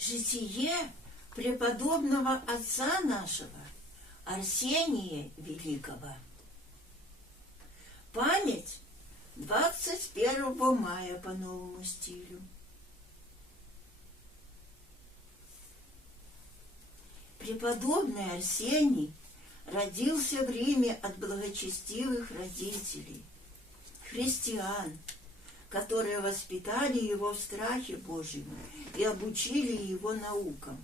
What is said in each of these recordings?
Житие преподобного отца нашего Арсения Великого. Память 21 мая по новому стилю. Преподобный Арсений родился в Риме от благочестивых родителей, христиан, которые воспитали его в страхе Божьем и обучили его наукам.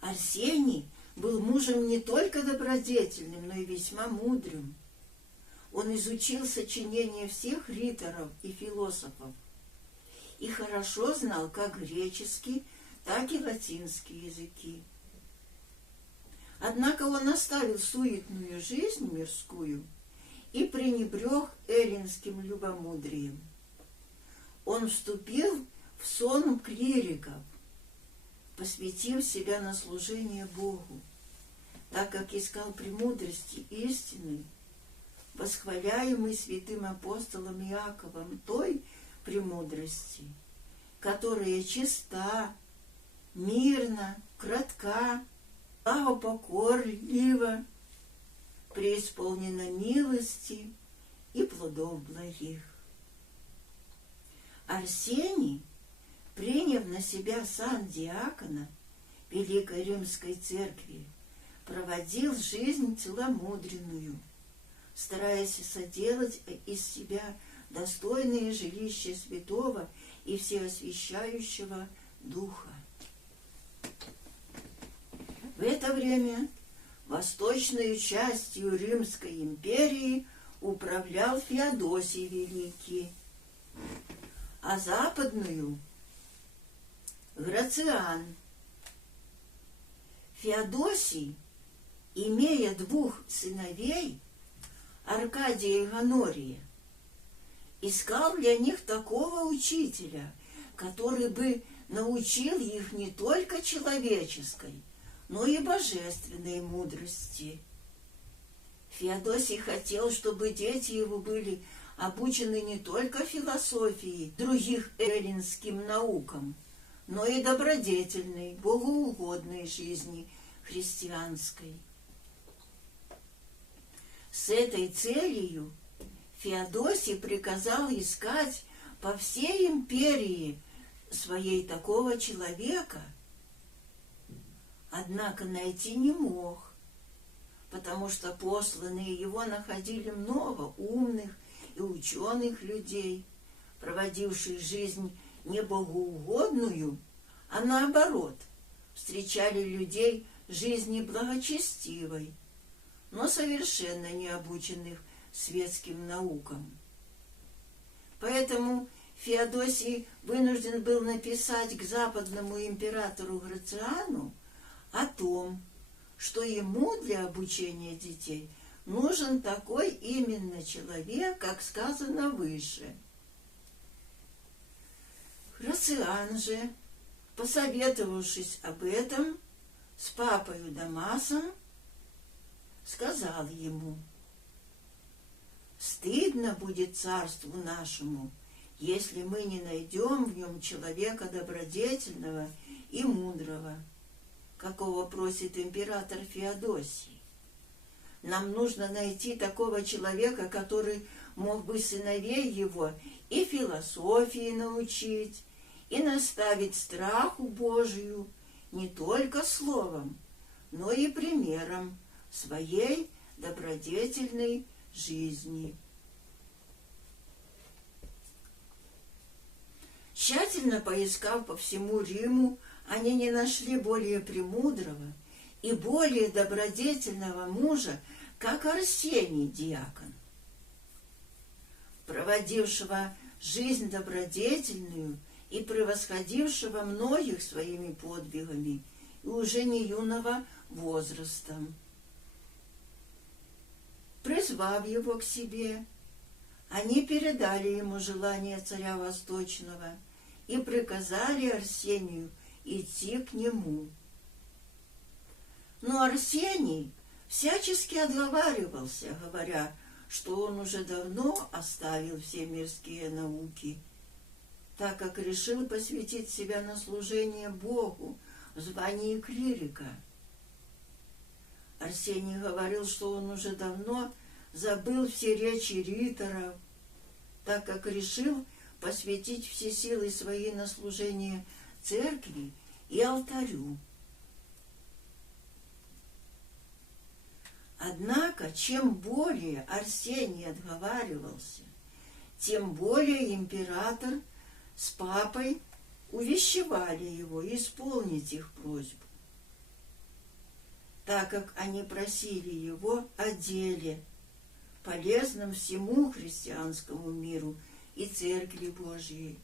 Арсений был мужем не только добродетельным, но и весьма мудрым. Он изучил сочинения всех риторов и философов и хорошо знал как греческий, так и латинский языки. Однако он оставил суетную жизнь мирскую и пренебрег эллинским любомудрием. Он вступил в сон клириков, посвятив себя на служение Богу, так как искал премудрости истины, восхваляемый святым апостолом Иаковом той премудрости, которая чиста, мирна, кратка, благопокорлива, преисполнена милости и плодов благих. Арсений, приняв на себя сан диакона Великой Римской Церкви, проводил жизнь целомудренную, стараясь соделать из себя достойное жилище святого и всеосвящающего Духа. В это время восточной частью Римской империи управлял Феодосий Великий, а западную – Грациан. Феодосий, имея двух сыновей, Аркадия и Гонория, искал для них такого учителя, который бы научил их не только человеческой, но и божественной мудрости. Феодосий хотел, чтобы дети его были обучены не только философии, других эллинским наукам, но и добродетельной, богоугодной жизни христианской. С этой целью Феодосий приказал искать по всей империи своей такого человека, однако найти не мог, потому что посланные его находили много умных и ученых людей, проводивших жизнь не богоугодную, а наоборот, встречали людей жизни благочестивой, но совершенно не обученных светским наукам. Поэтому Феодосий вынужден был написать к западному императору Грациану о том, что ему для обучения детей нужен такой именно человек, как сказано выше. Грациан же, посоветовавшись об этом с папою Дамасом, сказал ему: «Стыдно будет царству нашему, если мы не найдем в нем человека добродетельного и мудрого, какого просит император Феодосий. Нам нужно найти такого человека, который мог бы сыновей его и философии научить, и наставить страху Божию не только словом, но и примером своей добродетельной жизни». Тщательно поискав по всему Риму, они не нашли более премудрого и более добродетельного мужа, как Арсений диакон, проводившего жизнь добродетельную и превосходившего многих своими подвигами, и уже не юного возраста. Призвав его к себе, они передали ему желание царя Восточного и приказали Арсению идти к нему. Но Арсений всячески отговаривался, говоря, что он уже давно оставил все мирские науки, так как решил посвятить себя на служение Богу в звании клирика. Арсений говорил, что он уже давно забыл все речи риторов, так как решил посвятить все силы свои на служение церкви и алтарю. Однако, чем более Арсений отговаривался, тем более император с папой увещевали его исполнить их просьбу, так как они просили его о деле, полезном всему христианскому миру и Церкви Божьей.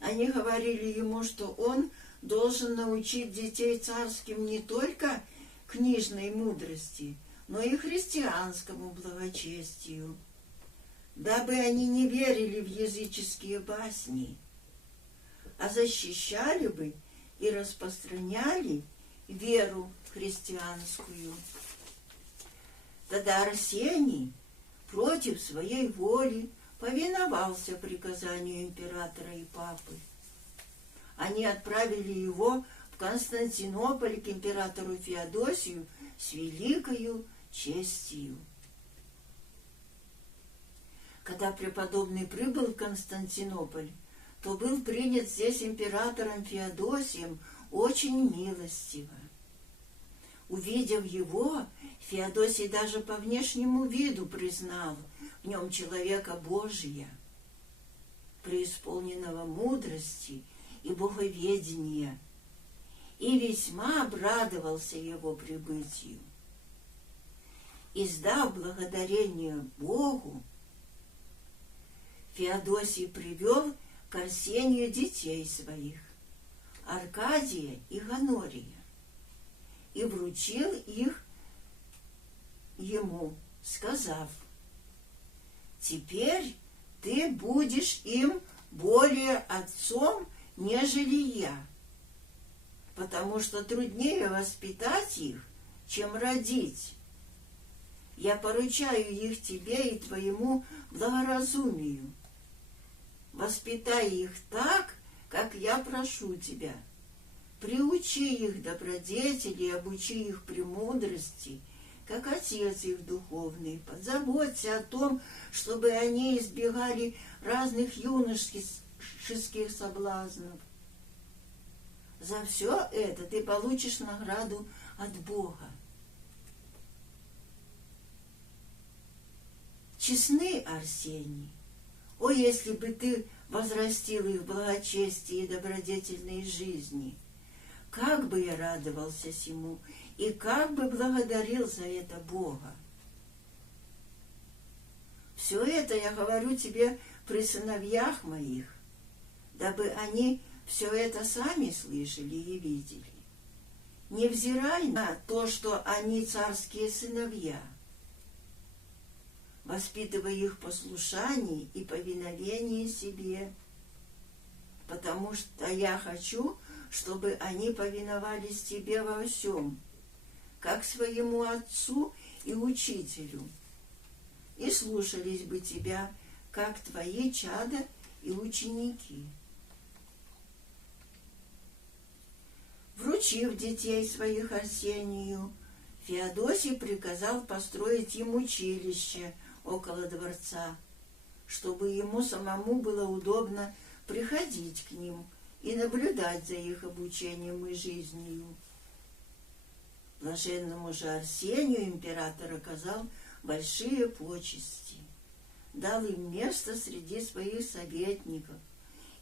Они говорили ему, что он должен научить детей царским не только книжной мудрости, но и христианскому благочестию, дабы они не верили в языческие басни, а защищали бы и распространяли веру христианскую. Тогда Арсений против своей воли повиновался приказанию императора и папы. Они отправили его в Константинополь к императору Феодосию с великою честью. Когда преподобный прибыл в Константинополь, то был принят здесь императором Феодосием очень милостиво. Увидев его, Феодосий даже по внешнему виду признал в нем человека Божия, преисполненного мудрости и боговедения, и весьма обрадовался его прибытию. Издав благодарение Богу, Феодосий привел к Арсению детей своих, Аркадия и Ганория, и вручил их ему, сказав: «Теперь ты будешь им более отцом, нежели я, потому что труднее воспитать их, чем родить. Я поручаю их тебе и твоему благоразумию. Воспитай их так, как я прошу тебя. Приучи их добродетели, обучи их премудрости, как отец их духовный. Позаботься о том, чтобы они избегали разных юношеских соблазнов. За все это ты получишь награду от Бога». Честный Арсений, о, если бы ты возрастил их в благочестии и добродетельной жизни, как бы я радовался сему и как бы благодарил за это Бога. Все это я говорю тебе при сыновьях моих, дабы они все это сами слышали и видели, невзирая на то, что они царские сыновья. Воспитывай их послушании и повиновении себе, потому что я хочу, чтобы они повиновались тебе во всем, как своему отцу и учителю, и слушались бы тебя, как твои чада и ученики. Вручив детей своих Арсению, Феодосий приказал построить им училище около дворца, чтобы ему самому было удобно приходить к ним и наблюдать за их обучением и жизнью. Блаженному же Арсению император оказал большие почести, дал им место среди своих советников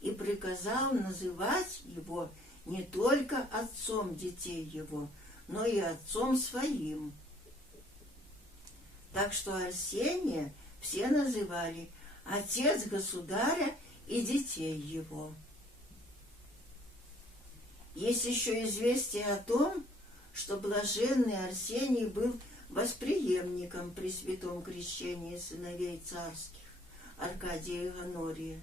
и приказал называть его не только отцом детей его, но и отцом своим. Так что Арсения все называли отец государя и детей его. Есть еще известие о том, что блаженный Арсений был восприемником при святом крещении сыновей царских, Аркадия и Ганория,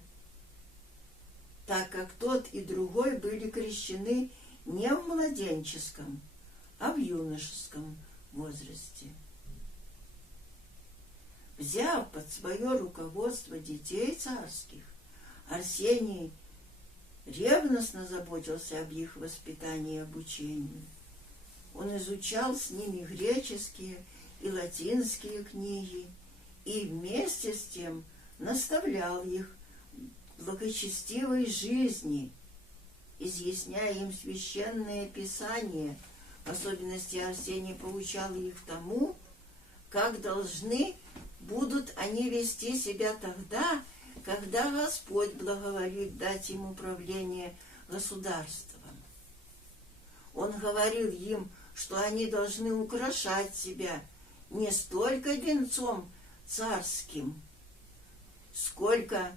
так как тот и другой были крещены не в младенческом, а в юношеском возрасте. Взяв под свое руководство детей царских, Арсений ревностно заботился об их воспитании и обучении. Он изучал с ними греческие и латинские книги и вместе с тем наставлял их в благочестивой жизни, изъясняя им священное писание. В особенности Арсений поучал их тому, как должны будут они вести себя тогда, когда Господь благоволит дать им управление государством. Он говорил им, что они должны украшать себя не столько венцом царским, сколько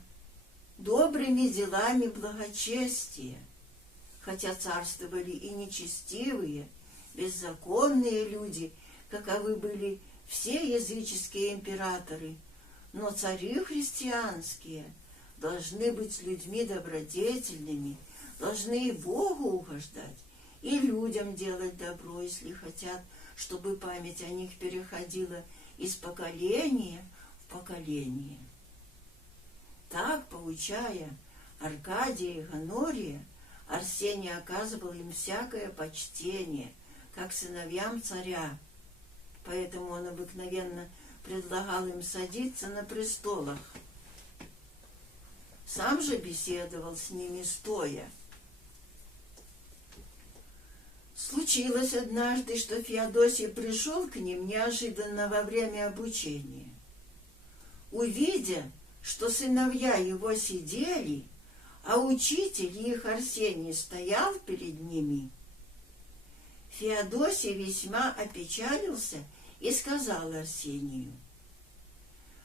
добрыми делами благочестия, хотя царствовали и нечестивые, беззаконные люди, каковы были все языческие императоры, но цари христианские должны быть людьми добродетельными, должны и Богу угождать, и людям делать добро, если хотят, чтобы память о них переходила из поколения в поколение. Так, поучая Аркадия и Гонория, Арсений оказывал им всякое почтение, как сыновьям царя, поэтому он обыкновенно предлагал им садиться на престолах. Сам же беседовал с ними стоя. Случилось однажды, что Феодосий пришел к ним неожиданно во время обучения. Увидя, что сыновья его сидели, а учитель их Арсений стоял перед ними, Феодосий весьма опечалился и сказал Арсению: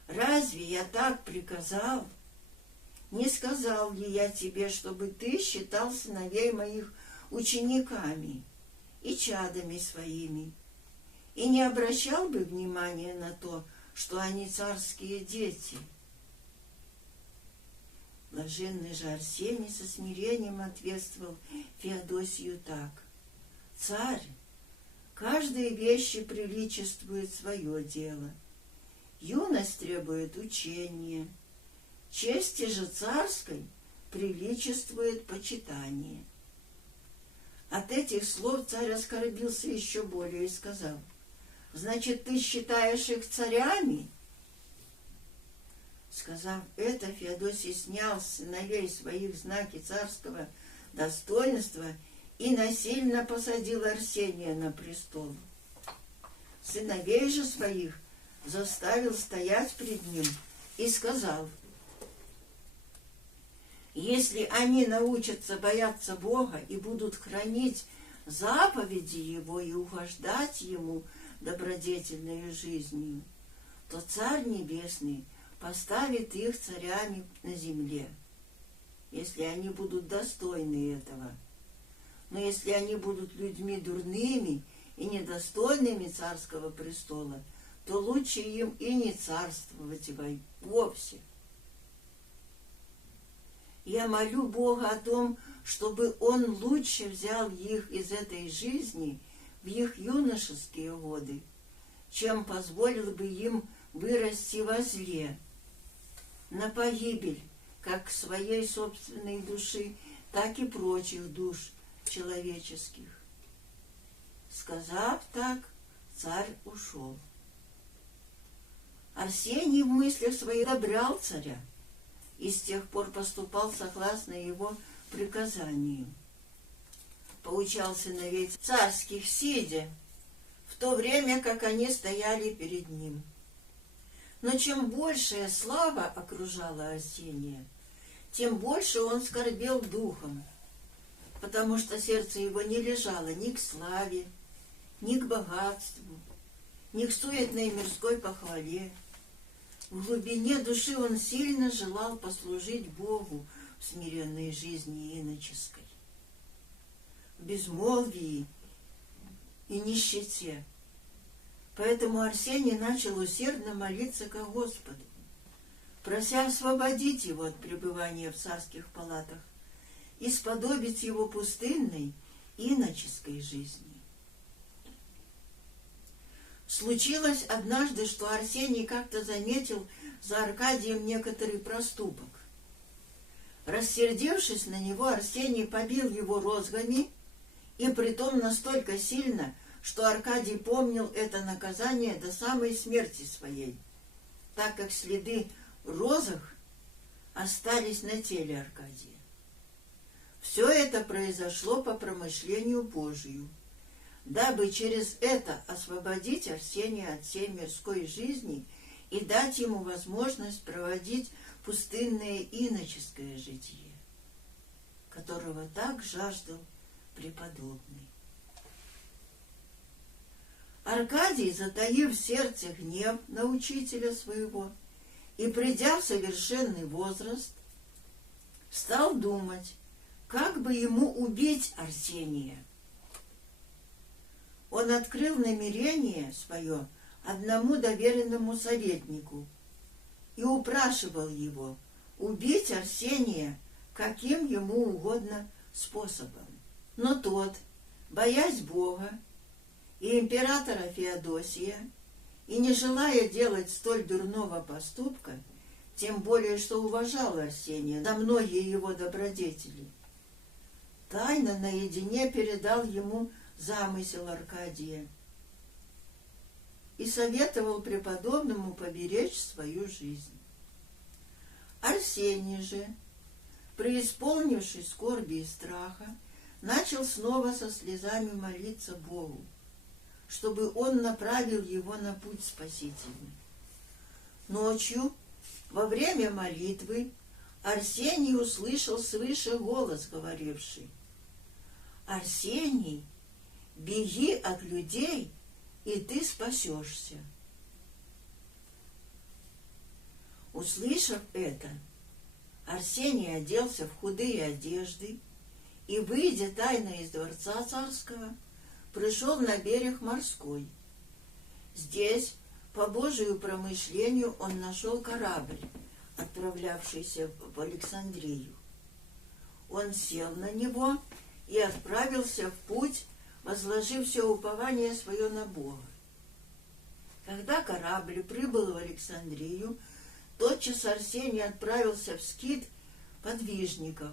«Разве я так приказал? Не сказал ли я тебе, чтобы ты считал сыновей моих учениками и чадами своими, и не обращал бы внимания на то, что они царские дети?» Блаженный же Арсений со смирением ответствовал Феодосию так: «Царь, каждой вещи приличествует свое дело. Юность требует учения, чести же царской приличествует почитание». От этих слов царь оскорбился еще более и сказал: «Значит, ты считаешь их царями?» Сказав это, Феодосий снял с сыновей своих знаки царского достоинства и насильно посадил Арсения на престол. Сыновей же своих заставил стоять пред ним и сказал: «Если они научатся бояться Бога и будут хранить заповеди Его и угождать Ему добродетельной жизнью, то Царь Небесный поставит их царями на земле, если они будут достойны этого. Но если они будут людьми дурными и недостойными царского престола, то лучше им и не царствовать вовсе. Я молю Бога о том, чтобы Он лучше взял их из этой жизни в их юношеские годы, чем позволил бы им вырасти во зле, на погибель как своей собственной души, так и прочих душ человеческих». Сказав так, царь ушел. Арсений в мыслях своих одобрял царя и с тех пор поступал согласно его приказанию. Поучал сыновей царских, сидя, в то время как они стояли перед ним. Но чем большая слава окружала Арсения, тем больше он скорбел духом, потому что сердце его не лежало ни к славе, ни к богатству, ни к суетной мирской похвале. В глубине души он сильно желал послужить Богу в смиренной жизни иноческой, в безмолвии и нищете. Поэтому Арсений начал усердно молиться ко Господу, прося освободить его от пребывания в царских палатах и сподобить его пустынной иноческой жизни. Случилось однажды, что Арсений как-то заметил за Аркадием некоторый проступок. Рассердившись на него, Арсений побил его розгами, и притом настолько сильно, что Аркадий помнил это наказание до самой смерти своей, так как следы розг остались на теле Аркадия. Все это произошло по промышлению Божию, дабы через это освободить Арсения от всей мирской жизни и дать ему возможность проводить пустынное иноческое житие, которого так жаждал преподобный. Аркадий, затаив в сердце гнев на учителя своего и придя в совершенный возраст, стал думать, как бы ему убить Арсения. Он открыл намерение свое одному доверенному советнику и упрашивал его убить Арсения каким ему угодно способом. Но тот, боясь Бога и императора Феодосия, и не желая делать столь дурного поступка, тем более, что уважал Арсения за многие его добродетели, тайно наедине передал ему замысел Аркадия и советовал преподобному поберечь свою жизнь. Арсений же, преисполнившись скорби и страха, начал снова со слезами молиться Богу, чтобы он направил его на путь спасительный. Ночью, во время молитвы, Арсений услышал свыше голос, говоривший: «Арсений, беги от людей, и ты спасешься». Услышав это, Арсений оделся в худые одежды и, выйдя тайно из дворца царского, пришел на берег морской. Здесь, по Божию промышлению, он нашел корабль, отправлявшийся в Александрию. Он сел на него и отправился в путь, возложив все упование свое на Бога. Когда корабль прибыл в Александрию, тотчас Арсений отправился в скит подвижников.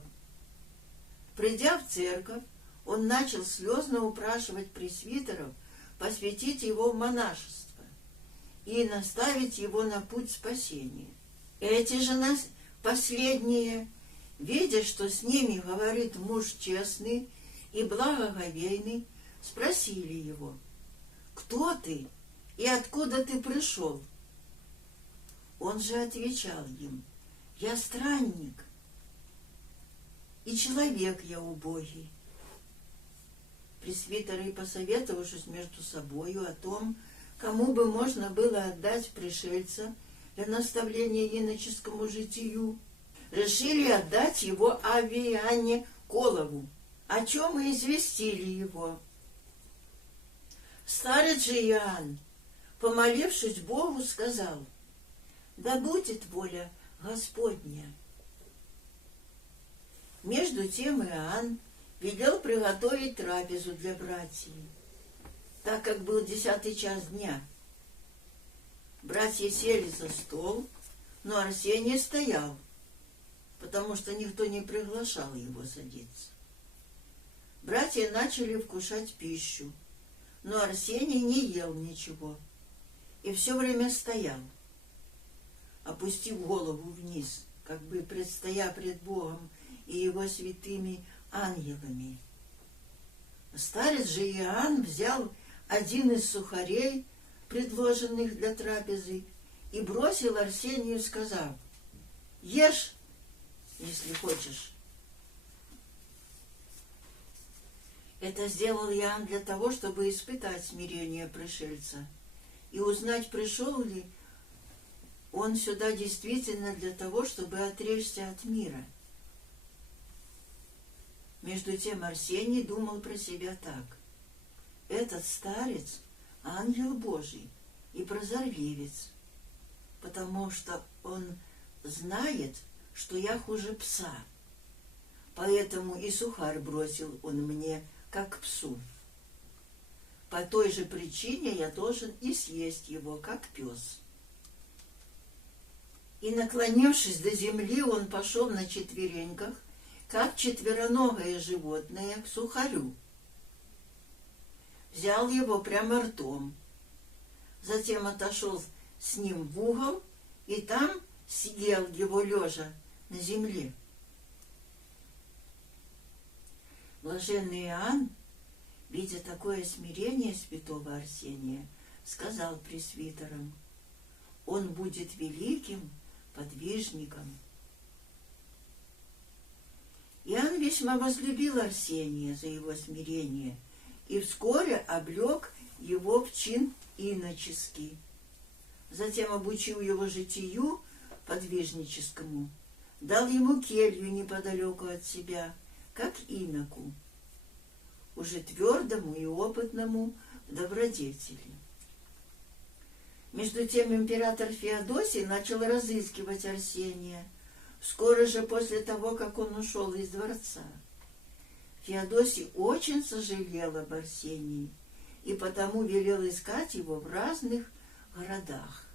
Придя в церковь, он начал слезно упрашивать пресвитеров посвятить его в монашество и наставить его на путь спасения. Эти же последние, видя, что с ними говорит муж честный и благоговейный, спросили его: «Кто ты и откуда ты пришел?» Он же отвечал им: «Я странник, и человек я убогий». Пресвитеры, посоветовавшись между собою о том, кому бы можно было отдать пришельца для наставления иноческому житию, решили отдать его Авве Иоанне Колову, о чем и известили его. Старец же Иоанн, помолившись Богу, сказал: «Да будет воля Господня». Между тем Иоанн велел приготовить трапезу для братьев, так как был 10 час дня. Братья сели за стол, но Арсений стоял, потому что никто не приглашал его садиться. Братья начали вкушать пищу, но Арсений не ел ничего и все время стоял, опустив голову вниз, как бы предстоя пред Богом и его святыми ангелами. Старец же Иоанн взял один из сухарей, предложенных для трапезы, и бросил Арсению, сказав: «Ешь, если хочешь». Это сделал Иоанн для того, чтобы испытать смирение пришельца и узнать, пришел ли он сюда действительно для того, чтобы отречься от мира. Между тем Арсений думал про себя так: этот старец — ангел Божий и прозорливец, потому что он знает, что я хуже пса, поэтому и сухарь бросил он мне, как псу. По той же причине я должен и съесть его, как пес. И, наклонившись до земли, он пошел на четвереньках, как четвероногое животное, к сухарю. Взял его прямо ртом, затем отошел с ним в угол, и там съел его лежа на земле. Блаженный Иоанн, видя такое смирение святого Арсения, сказал пресвитерам: он будет великим подвижником. Иоанн весьма возлюбил Арсения за его смирение и вскоре облег его в чин иноческий. Затем обучил его житию подвижническому, дал ему келью неподалеку от себя, как иноку, уже твердому и опытному в добродетели. Между тем император Феодосий начал разыскивать Арсения, скоро же после того, как он ушел из дворца. Феодосий очень сожалел об Арсении и потому велел искать его в разных городах.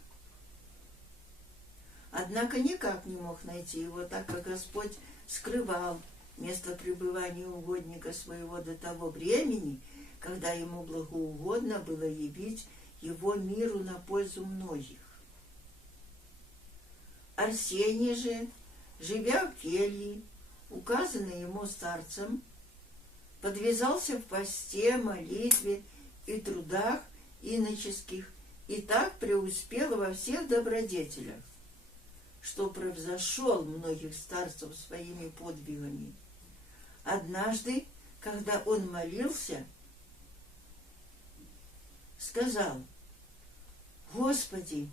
Однако никак не мог найти его, так как Господь скрывал место пребывания угодника своего до того времени, когда ему благоугодно было явить его миру на пользу многих. Арсений же, живя в келье, указанной ему старцем, подвязался в посте, молитве и трудах иноческих, и так преуспел во всех добродетелях, что превзошел многих старцев своими подвигами. Однажды, когда он молился, сказал: «Господи,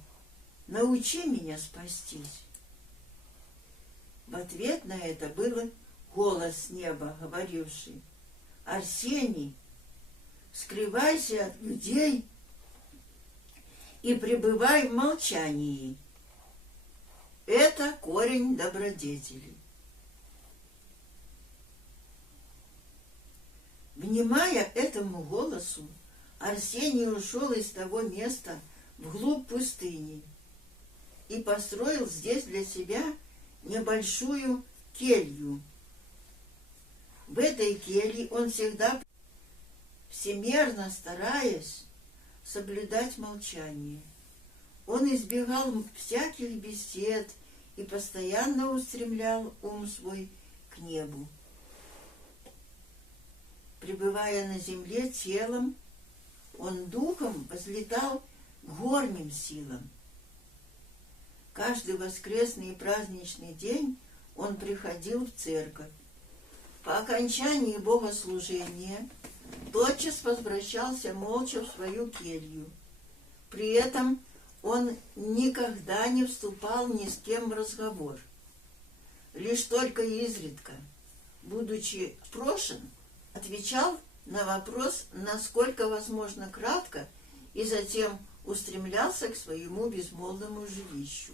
научи меня спастись». В ответ на это был голос с неба, говоривший: «Арсений, скрывайся от людей и пребывай в молчании. Это корень добродетели». Внимая этому голосу, Арсений ушел из того места вглубь пустыни и построил здесь для себя небольшую келью. В этой келье он всегда, всемерно стараясь соблюдать молчание, он избегал всяких бесед и постоянно устремлял ум свой к небу. Пребывая на земле телом, он духом возлетал к горним силам. Каждый воскресный и праздничный день он приходил в церковь. По окончании богослужения тотчас возвращался молча в свою келью. При этом он никогда не вступал ни с кем в разговор. Лишь только изредка, будучи спрошен, отвечал на вопрос, насколько возможно кратко, и затем устремлялся к своему безмолвному жилищу.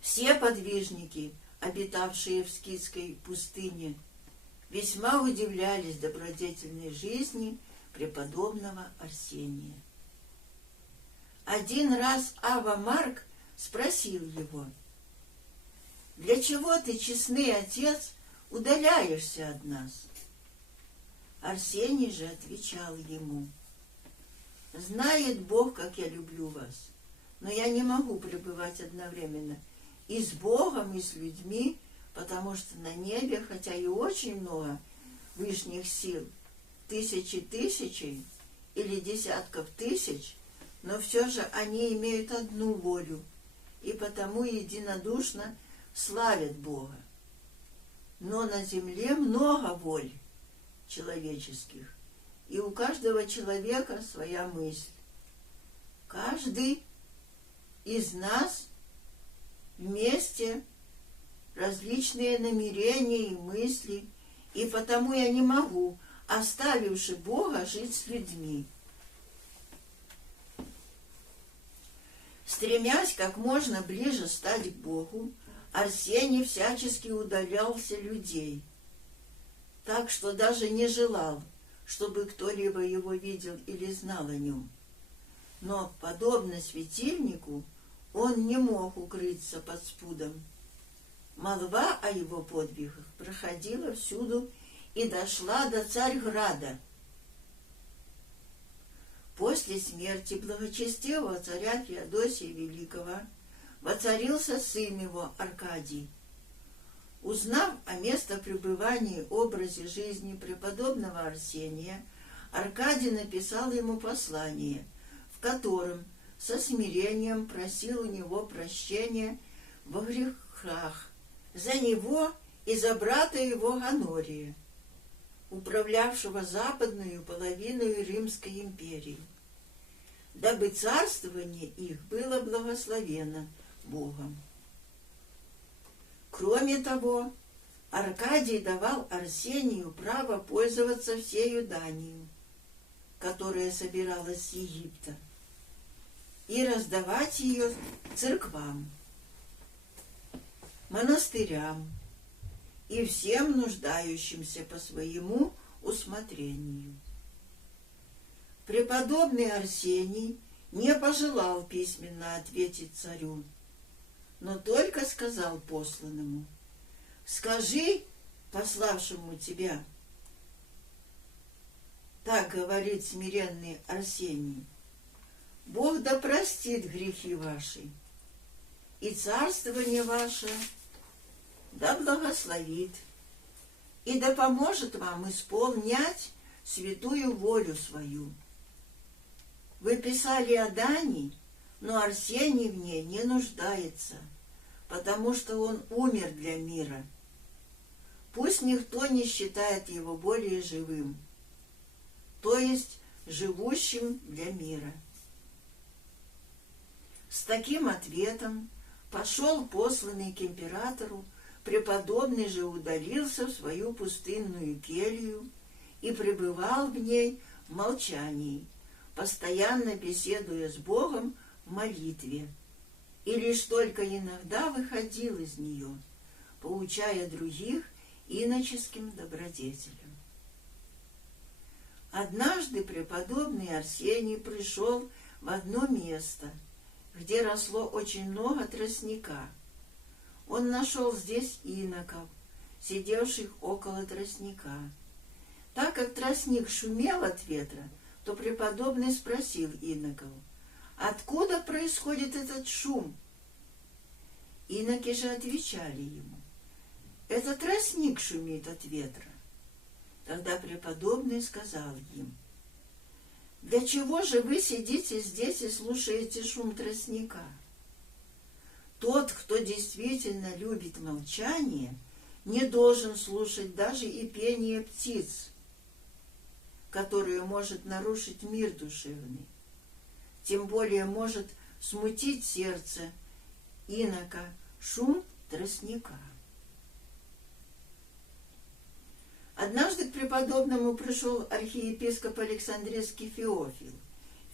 Все подвижники, обитавшие в скитской пустыне, весьма удивлялись добродетельной жизни преподобного Арсения. Один раз Авва Марк спросил его: «Для чего ты, честный отец, удаляешься от нас?» Арсений же отвечал ему: «Знает Бог, как я люблю вас, но я не могу пребывать одновременно и с Богом, и с людьми, потому что на небе, хотя и очень много вышних сил, тысячи тысячей или десятков тысяч, но все же они имеют одну волю, и потому единодушно славят Бога. Но на земле много воль человеческих, и у каждого человека своя мысль. Каждый из нас вместе различные намерения и мысли, и потому я не могу, оставивши Бога, жить с людьми. Стремясь как можно ближе стать к Богу, Арсений всячески удалялся людей, так что даже не желал, чтобы кто-либо его видел или знал о нем. Но, подобно светильнику, он не мог укрыться под спудом. Молва о его подвигах проходила всюду и дошла до Царьграда. После смерти благочестивого царя Феодосия Великого воцарился сын его Аркадий. Узнав о местопребывании, образе жизни преподобного Арсения, Аркадий написал ему послание, в котором со смирением просил у него прощения во грехах за него и за брата его Гонория, управлявшего западную половину Римской империи, дабы царствование их было благословено Богом. Кроме того, Аркадий давал Арсению право пользоваться всею данью, которая собиралась с Египта, и раздавать ее церквам, монастырям и всем нуждающимся по своему усмотрению. Преподобный Арсений не пожелал письменно ответить царю, но только сказал посланному: «Скажи пославшему тебя». Так говорит смиренный Арсений: «Бог да простит грехи ваши, и царствование ваше да благословит, и да поможет вам исполнять святую волю свою. Вы писали о дани, но Арсений в ней не нуждается, потому что он умер для мира. Пусть никто не считает его более живым, то есть живущим для мира». С таким ответом пошел посланный к императору, преподобный же удалился в свою пустынную келью и пребывал в ней в молчании, постоянно беседуя с Богом в молитве, и лишь только иногда выходил из нее, поучая других иноческим добродетелям. Однажды преподобный Арсений пришел в одно место, где росло очень много тростника. Он нашел здесь иноков, сидевших около тростника. Так как тростник шумел от ветра, то преподобный спросил иноков: «Откуда происходит этот шум?» Иноки же отвечали ему: «Это тростник шумит от ветра». Тогда преподобный сказал им: «Для чего же вы сидите здесь и слушаете шум тростника? Тот, кто действительно любит молчание, не должен слушать даже и пение птиц, которое может нарушить мир душевный, тем более может смутить сердце инока шум тростника». Однажды к преподобному пришел архиепископ Александрийский Феофил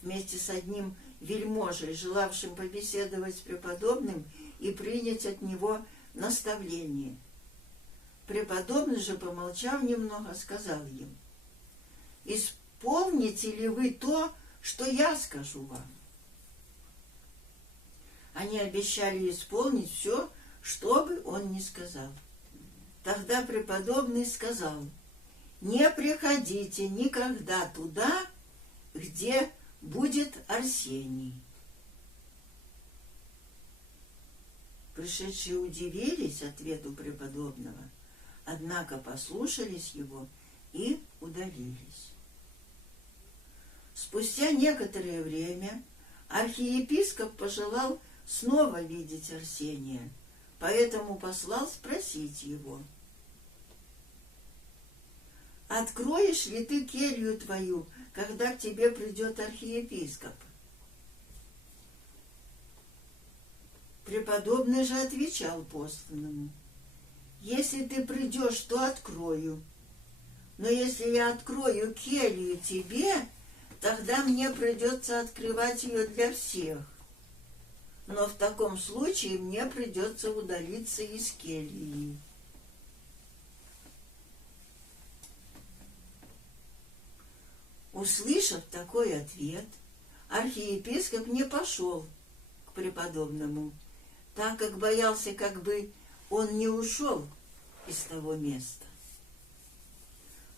вместе с одним вельможей, желавшим побеседовать с преподобным и принять от него наставление. Преподобный же, помолчав немного, сказал им: «Исполните ли вы то, что я скажу вам?» Они обещали исполнить все, что бы он ни сказал. Тогда преподобный сказал: «Не приходите никогда туда, где будет Арсений». Пришедшие удивились ответу преподобного, однако послушались его и удалились. Спустя некоторое время архиепископ пожелал снова видеть Арсения, поэтому послал спросить его: «Откроешь ли ты келью твою, когда к тебе придет архиепископ?» Преподобный же отвечал посланному: «Если ты придешь, то открою. Но если я открою келью тебе, тогда мне придется открывать ее для всех. Но в таком случае мне придется удалиться из кельи». Услышав такой ответ, архиепископ не пошел к преподобному, так как боялся, как бы он не ушел из того места.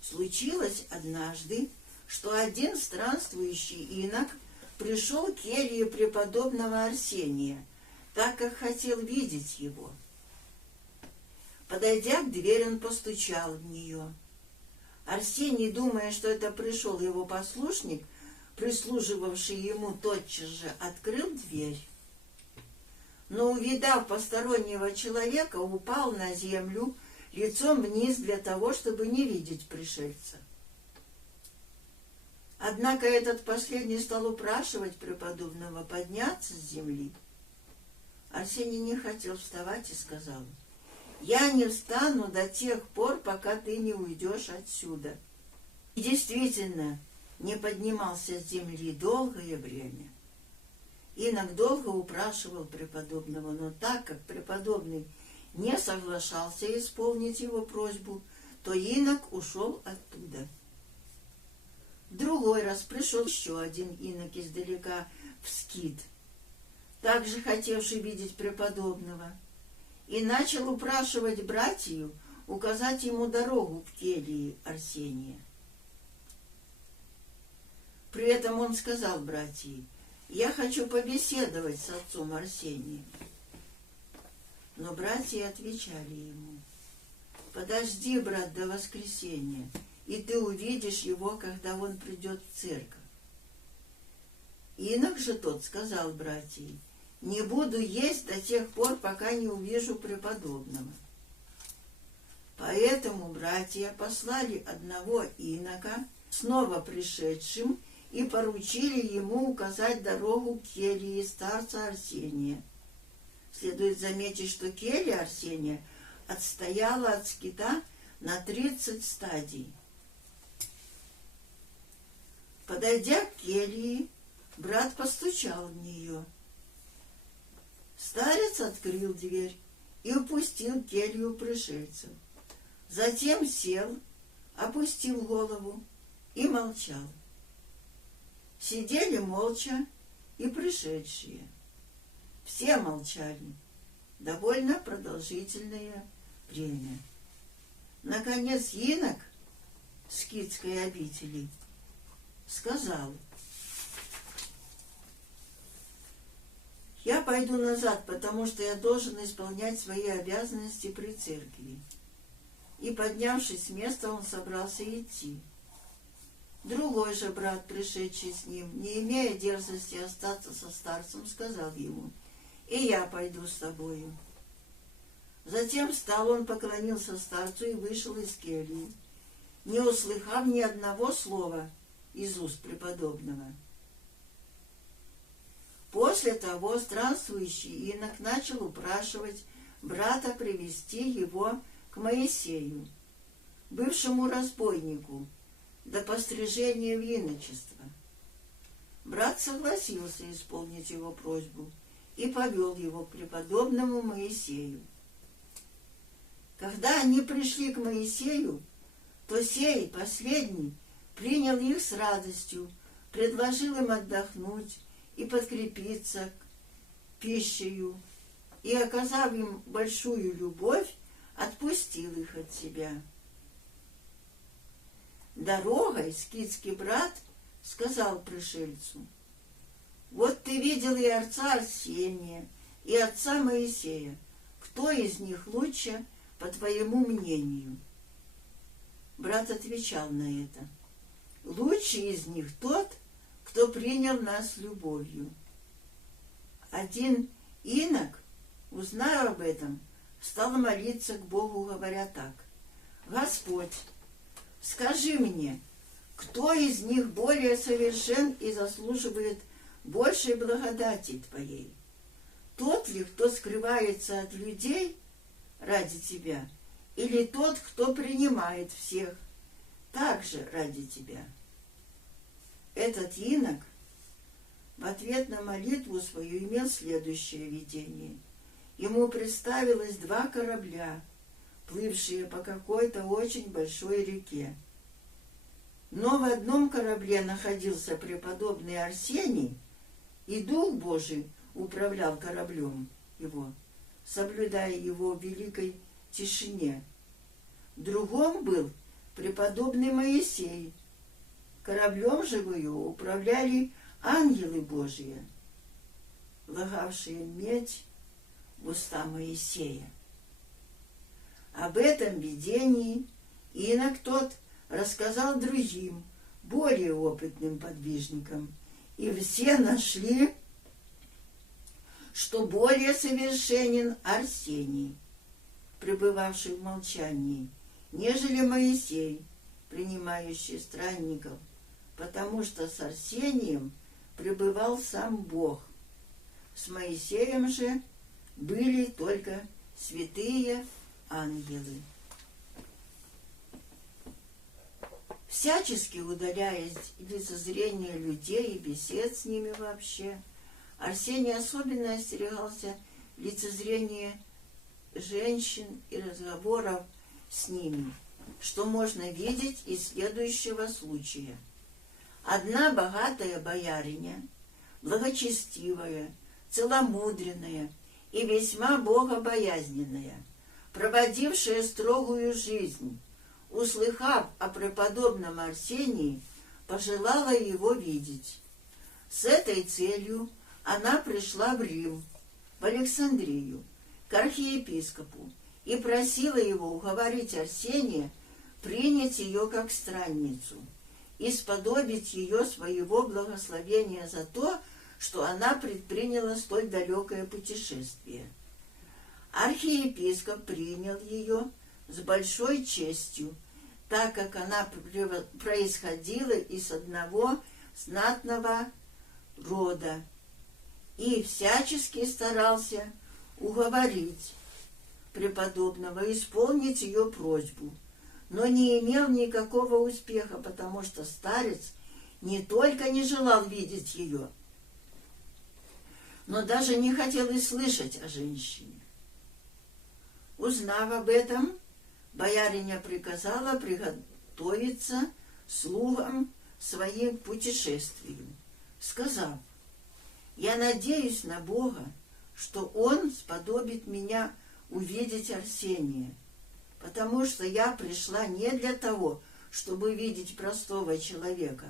Случилось однажды, что один странствующий инок пришел к келье преподобного Арсения, так как хотел видеть его. Подойдя к двери, он постучал в нее. Арсений, думая, что это пришел его послушник, прислуживавший ему, тотчас же открыл дверь. Но, увидав постороннего человека, упал на землю лицом вниз для того, чтобы не видеть пришельца. Однако этот последний стал упрашивать преподобного подняться с земли. Арсений не хотел вставать и сказал: «Я не встану до тех пор, пока ты не уйдешь отсюда». И действительно, не поднимался с земли долгое время. Инок долго упрашивал преподобного, но так как преподобный не соглашался исполнить его просьбу, то инок ушел оттуда. В другой раз пришел еще один инок издалека в Скит, также хотевший видеть преподобного, и начал упрашивать братью указать ему дорогу к келье Арсения. При этом он сказал братьям: «Я хочу побеседовать с отцом Арсением». Но братья отвечали ему: «Подожди, брат, до воскресения, и ты увидишь его, когда он придет в церковь». Инок же тот сказал братьям: «Не буду есть до тех пор, пока не увижу преподобного». Поэтому братья послали одного инока, снова пришедшим, и поручили ему указать дорогу к келье старца Арсения. Следует заметить, что келья Арсения отстояла от Скита на 30 стадий. Подойдя к келье, брат постучал в нее. Старец открыл дверь и упустил келью пришельцев. Затем сел, опустил голову и молчал. Сидели молча и пришедшие. Все молчали довольно продолжительное время. Наконец инок скитской обители сказал: «Я пойду назад, потому что я должен исполнять свои обязанности при церкви». И, поднявшись с места, он собрался идти. Другой же брат, пришедший с ним, не имея дерзости остаться со старцем, сказал ему: «И я пойду с тобою». Затем встал он, поклонился старцу и вышел из кельи, не услыхав ни одного слова из уст преподобного. После того странствующий инок начал упрашивать брата привести его к Моисею, бывшему разбойнику, до пострижения в иночество. Брат согласился исполнить его просьбу и повел его к преподобному Моисею. Когда они пришли к Моисею, то сей, последний, принял их с радостью, предложил им отдохнуть и подкрепиться пищею, и, оказав им большую любовь, отпустил их от себя. Дорогой скитский брат сказал пришельцу: «Вот ты видел и отца Арсения, и отца Моисея. Кто из них лучше, по твоему мнению?» Брат отвечал на это: «Лучший из них тот, кто принял нас с любовью». Один инок, узнав об этом, стал молиться к Богу, говоря так: «Господь, скажи мне, кто из них более совершен и заслуживает большей благодати Твоей? Тот ли, кто скрывается от людей ради Тебя, или тот, кто принимает всех также ради Тебя?» Этот инок в ответ на молитву свою имел следующее видение. Ему представилось 2 корабля, плывшие по какой-то очень большой реке. Но в одном корабле находился преподобный Арсений, и Дух Божий управлял кораблем его, соблюдая его в великой тишине. В другом был преподобный Моисей. Кораблем же его управляли ангелы Божьи, влагавшие медь в уста Моисея. Об этом видении инок тот рассказал другим, более опытным подвижникам, и все нашли, что более совершенен Арсений, пребывавший в молчании, нежели Моисей, принимающий странников, потому что с Арсением пребывал сам Бог. С Моисеем же были только святые ангелы. Всячески удаляясь лицезрения людей и бесед с ними вообще, Арсений особенно остерегался лицезрения женщин и разговоров с ними, что можно видеть из следующего случая. Одна богатая бояриня, благочестивая, целомудренная и весьма богобоязненная, проводившая строгую жизнь, услыхав о преподобном Арсении, пожелала его видеть. С этой целью она пришла в Рим, в Александрию, к архиепископу и просила его уговорить Арсения принять ее как странницу и сподобить ее своего благословения за то, что она предприняла столь далекое путешествие. Архиепископ принял ее с большой честью, так как она происходила из одного знатного рода, и всячески старался уговорить преподобного исполнить ее просьбу, но не имел никакого успеха, потому что старец не только не желал видеть ее, но даже не хотел и слышать о женщине. Узнав об этом, бояриня приказала приготовиться слугам своим путешествию, сказав: «Я надеюсь на Бога, что Он сподобит меня увидеть Арсения, потому что я пришла не для того, чтобы видеть простого человека.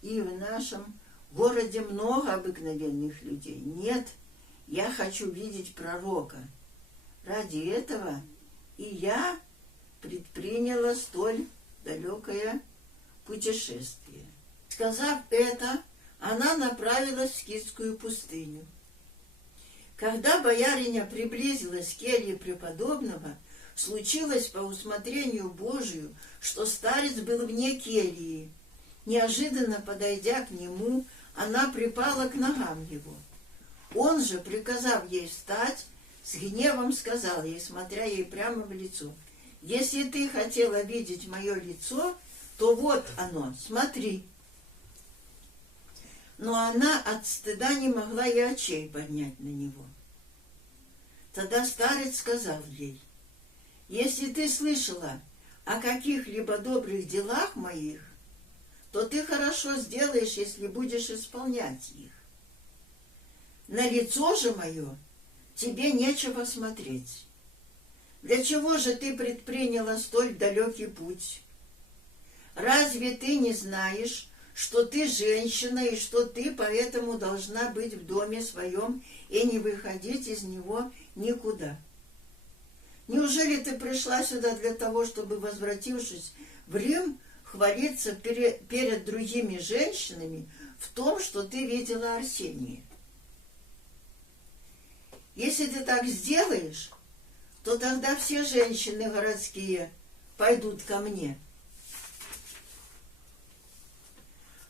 И в нашем городе много обыкновенных людей. Нет, я хочу видеть пророка. Ради этого и я предприняла столь далекое путешествие». Сказав это, она направилась в Скитскую пустыню. Когда бояриня приблизилась к келье преподобного, случилось по усмотрению Божию, что старец был вне кельи. Неожиданно подойдя к нему, она припала к ногам его. Он же, приказав ей встать, с гневом сказал ей, смотря ей прямо в лицо: «Если ты хотела видеть мое лицо, то вот оно, смотри». Но она от стыда не могла и очей поднять на него. Тогда старец сказал ей: «Если ты слышала о каких-либо добрых делах моих, то ты хорошо сделаешь, если будешь исполнять их. На лицо же мое тебе нечего смотреть. Для чего же ты предприняла столь далекий путь? Разве ты не знаешь, что ты женщина, и что ты поэтому должна быть в доме своем и не выходить из него никуда? Неужели ты пришла сюда для того, чтобы, возвратившись в Рим, хвалиться перед другими женщинами в том, что ты видела Арсения? Если ты так сделаешь, то тогда все женщины городские пойдут ко мне».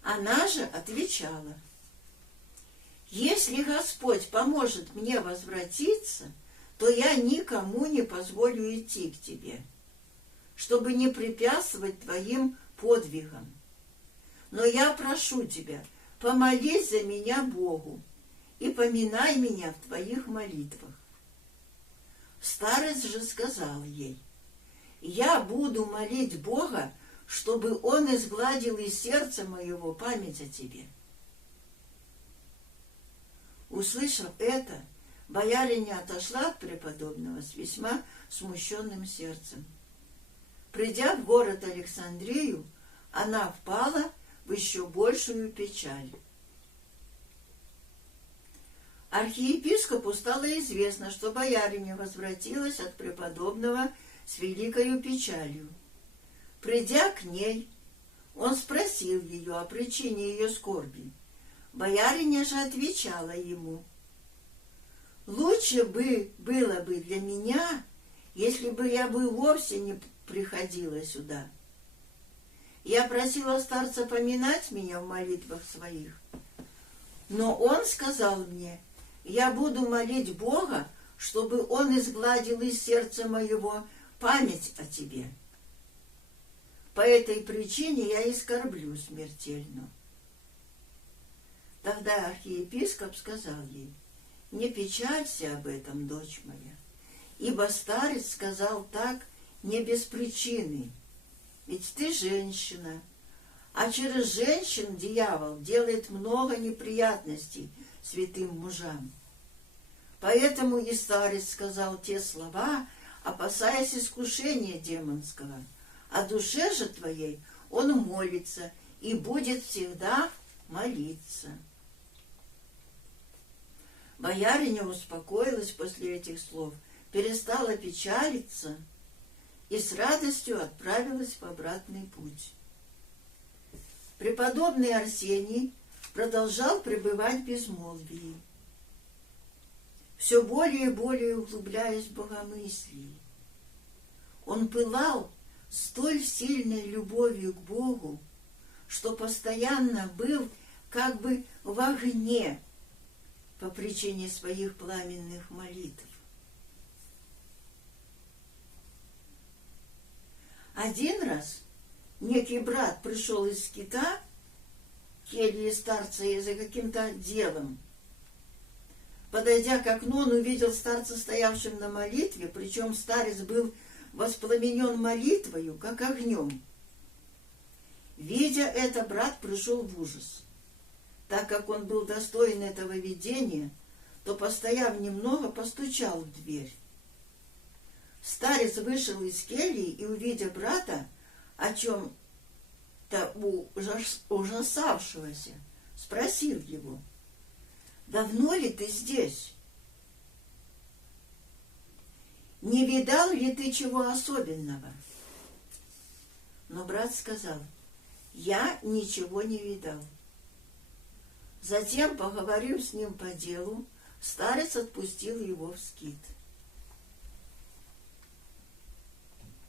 Она же отвечала: «Если Господь поможет мне возвратиться, то я никому не позволю идти к тебе, чтобы не препятствовать твоим подвигам. Но я прошу тебя, помолись за меня Богу и поминай меня в твоих молитвах». Старец же сказал ей: «Я буду молить Бога, чтобы он изгладил из сердца моего память о тебе. Услышав это, бояриня отошла от преподобного с весьма смущенным сердцем. Придя в город Александрию, она впала в еще большую печаль. Архиепископу стало известно, что бояриня возвратилась от преподобного с великою печалью. Придя к ней, он спросил ее о причине ее скорби. Бояриня же отвечала ему: «Лучше было бы для меня, если бы я бы вовсе не приходила сюда. Я просила старца поминать меня в молитвах своих, но он сказал мне: я буду молить Бога, чтобы он изгладил из сердца моего память о тебе. По этой причине я и скорблю смертельно». Тогда архиепископ сказал ей: «Не печалься об этом, дочь моя, ибо старец сказал так не без причины, ведь ты женщина, а через женщин дьявол делает много неприятностей святым мужам. Поэтому и старец сказал те слова, опасаясь искушения демонского. О душе же твоей он молится и будет всегда молиться». Бояриня успокоилась после этих слов, перестала печалиться и с радостью отправилась в обратный путь. Преподобный Арсений продолжал пребывать в безмолвии, все более и более углубляясь в богомыслие. Он пылал столь сильной любовью к Богу, что постоянно был как бы в огне по причине своих пламенных молитв. Один раз некий брат пришел из скита к келье старца за каким-то делом. Подойдя к окну, он увидел старца, стоявшим на молитве, причем старец был воспламенен молитвою, как огнем. Видя это, брат пришел в ужас. Так как он был достоин этого видения, то, постояв немного, постучал в дверь. Старец вышел из кельи и, увидя брата, о чем-то ужасавшегося, спросил его: «Давно ли ты здесь? Не видал ли ты чего особенного?» Но брат сказал: «Я ничего не видал». Затем, поговорив с ним по делу, старец отпустил его в скит.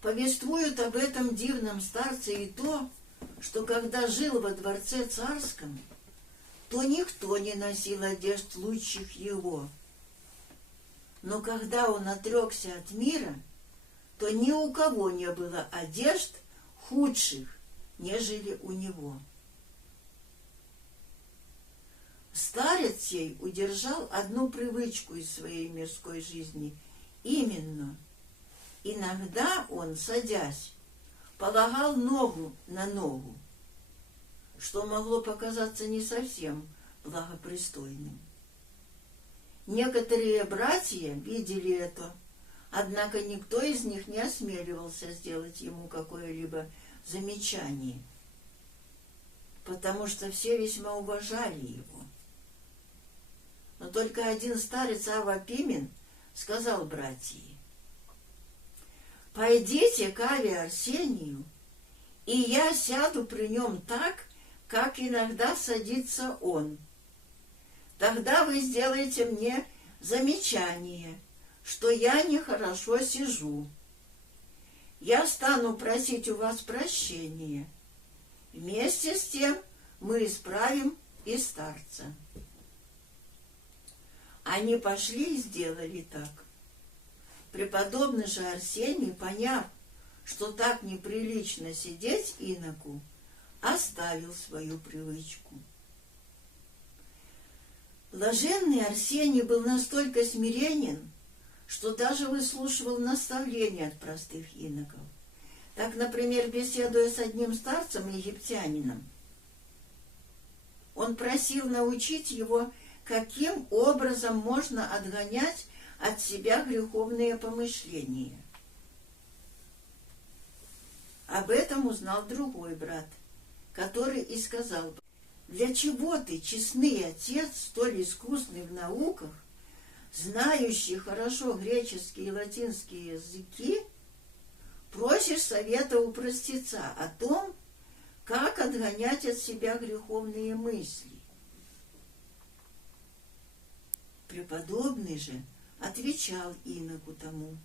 Повествуют об этом дивном старце и то, что когда жил во дворце царском, то никто не носил одежд лучших его. Но когда он отрекся от мира, то ни у кого не было одежд худших, нежели у него. Старец сей удержал одну привычку из своей мирской жизни, именно: иногда он, садясь, полагал ногу на ногу, что могло показаться не совсем благопристойным. Некоторые братья видели это, однако никто из них не осмеливался сделать ему какое-либо замечание, потому что все весьма уважали его. Но только один старец Авва Пимен сказал братьям: «Пойдите к Аве Арсению, и я сяду при нем так, как иногда садится он. Тогда вы сделаете мне замечание, что я нехорошо сижу. Я стану просить у вас прощения. Вместе с тем мы исправим и старца». Они пошли и сделали так. Преподобный же Арсений, поняв, что так неприлично сидеть иноку, оставил свою привычку. Блаженный Арсений был настолько смиренен, что даже выслушивал наставления от простых иноков. Так, например, беседуя с одним старцем-египтянином, он просил научить его, каким образом можно отгонять от себя греховные помышления. Об этом узнал другой брат, который и сказал: «Для чего ты, честный отец, столь искусный в науках, знающий хорошо греческие и латинские языки, просишь совета у простеца о том, как отгонять от себя греховные мысли?» Преподобный же отвечал иноку тому: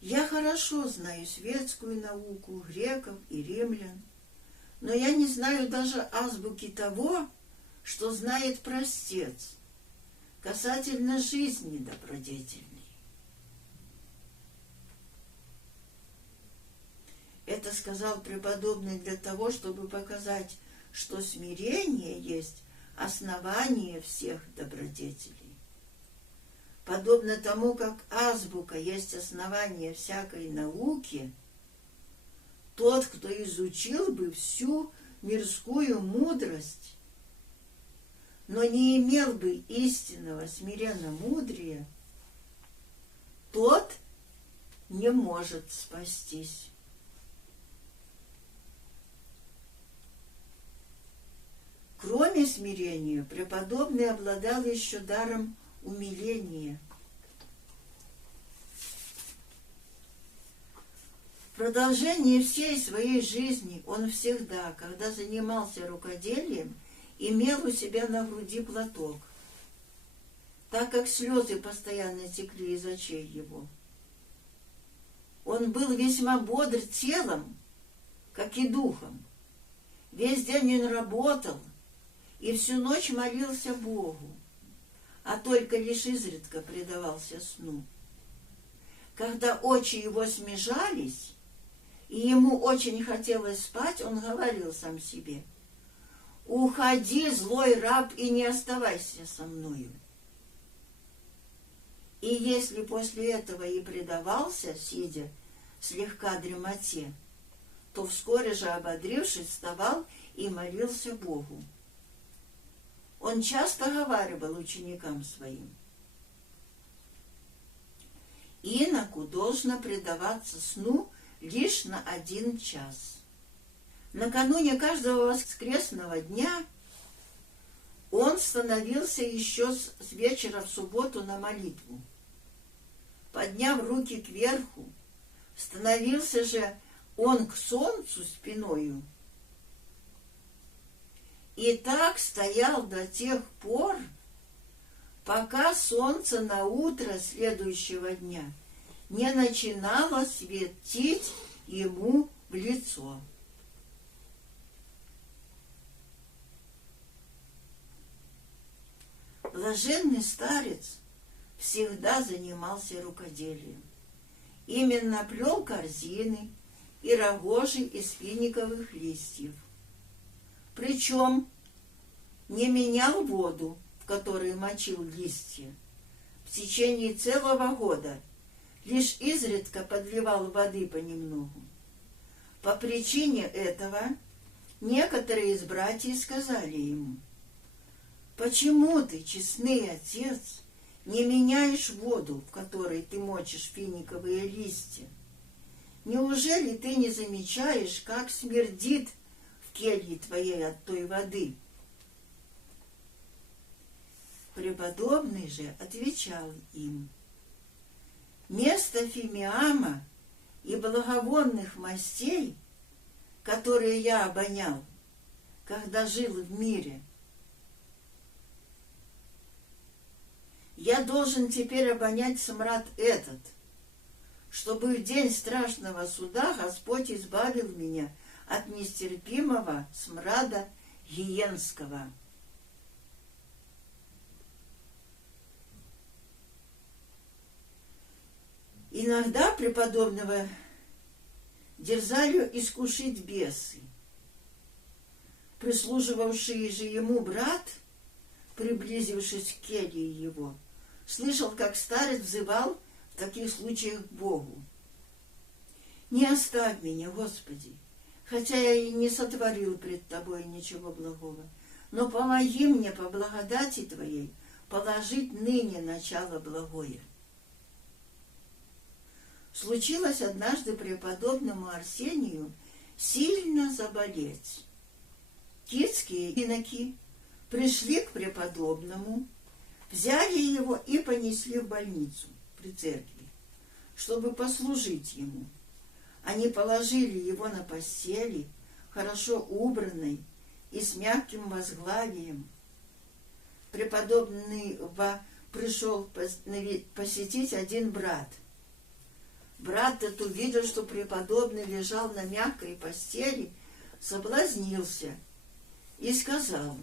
«Я хорошо знаю светскую науку греков и римлян, но я не знаю даже азбуки того, что знает простец касательно жизни добродетельной». Это сказал преподобный для того, чтобы показать, что смирение есть основание всех добродетелей. Подобно тому, как азбука есть основание всякой науки, тот, кто изучил бы всю мирскую мудрость, но не имел бы истинного смиренномудрия, тот не может спастись. Кроме смирения, преподобный обладал еще даром умиления. В продолжении всей своей жизни он всегда, когда занимался рукоделием, имел у себя на груди платок, так как слезы постоянно текли из очей его. Он был весьма бодр телом, как и духом. Весь день он работал и всю ночь молился Богу, а только лишь изредка предавался сну. Когда очи его смежались, и ему очень хотелось спать, он говорил сам себе: «Уходи, злой раб, и не оставайся со мною». И если после этого и предавался, сидя слегка дремоте, то вскоре же, ободрившись, вставал и молился Богу. Он часто говаривал ученикам своим: «Иноку должно предаваться сну лишь на 1 час. Накануне каждого воскресного дня он становился еще с вечера в субботу на молитву. Подняв руки кверху, становился же он к солнцу спиною, и так стоял до тех пор, пока солнце на утро следующего дня не начинало светить ему в лицо». Блаженный старец всегда занимался рукоделием. Именно плел корзины и рогожи из финиковых листьев. Причем не менял воду, в которой мочил листья, в течение целого года, лишь изредка подливал воды понемногу. По причине этого некоторые из братьев сказали ему: «Почему ты, честный отец, не меняешь воду, в которой ты мочишь финиковые листья? Неужели ты не замечаешь, как смердит в келье твоей от той воды?» Преподобный же отвечал им: «Место фимиама и благовонных мастей, которые я обонял, когда жил в мире, я должен теперь обонять смрад этот, чтобы в день страшного суда Господь избавил меня от нестерпимого смрада гиенского». Иногда преподобного дерзали искушить бесы. Прислуживавший же ему брат, приблизившись к келье его, слышал, как старец взывал в таких случаях к Богу: Не оставь меня, Господи, хотя я и не сотворил пред Тобой ничего благого, но помоги мне по благодати Твоей положить ныне начало благое. Случилось однажды преподобному Арсению сильно заболеть. Китские иноки пришли к преподобному, взяли его и понесли в больницу при церкви, чтобы послужить ему. Они положили его на постели, хорошо убранной и с мягким возглавием. Преподобного пришел посетить один брат. Брат этот увидел, что преподобный лежал на мягкой постели, соблазнился и сказал: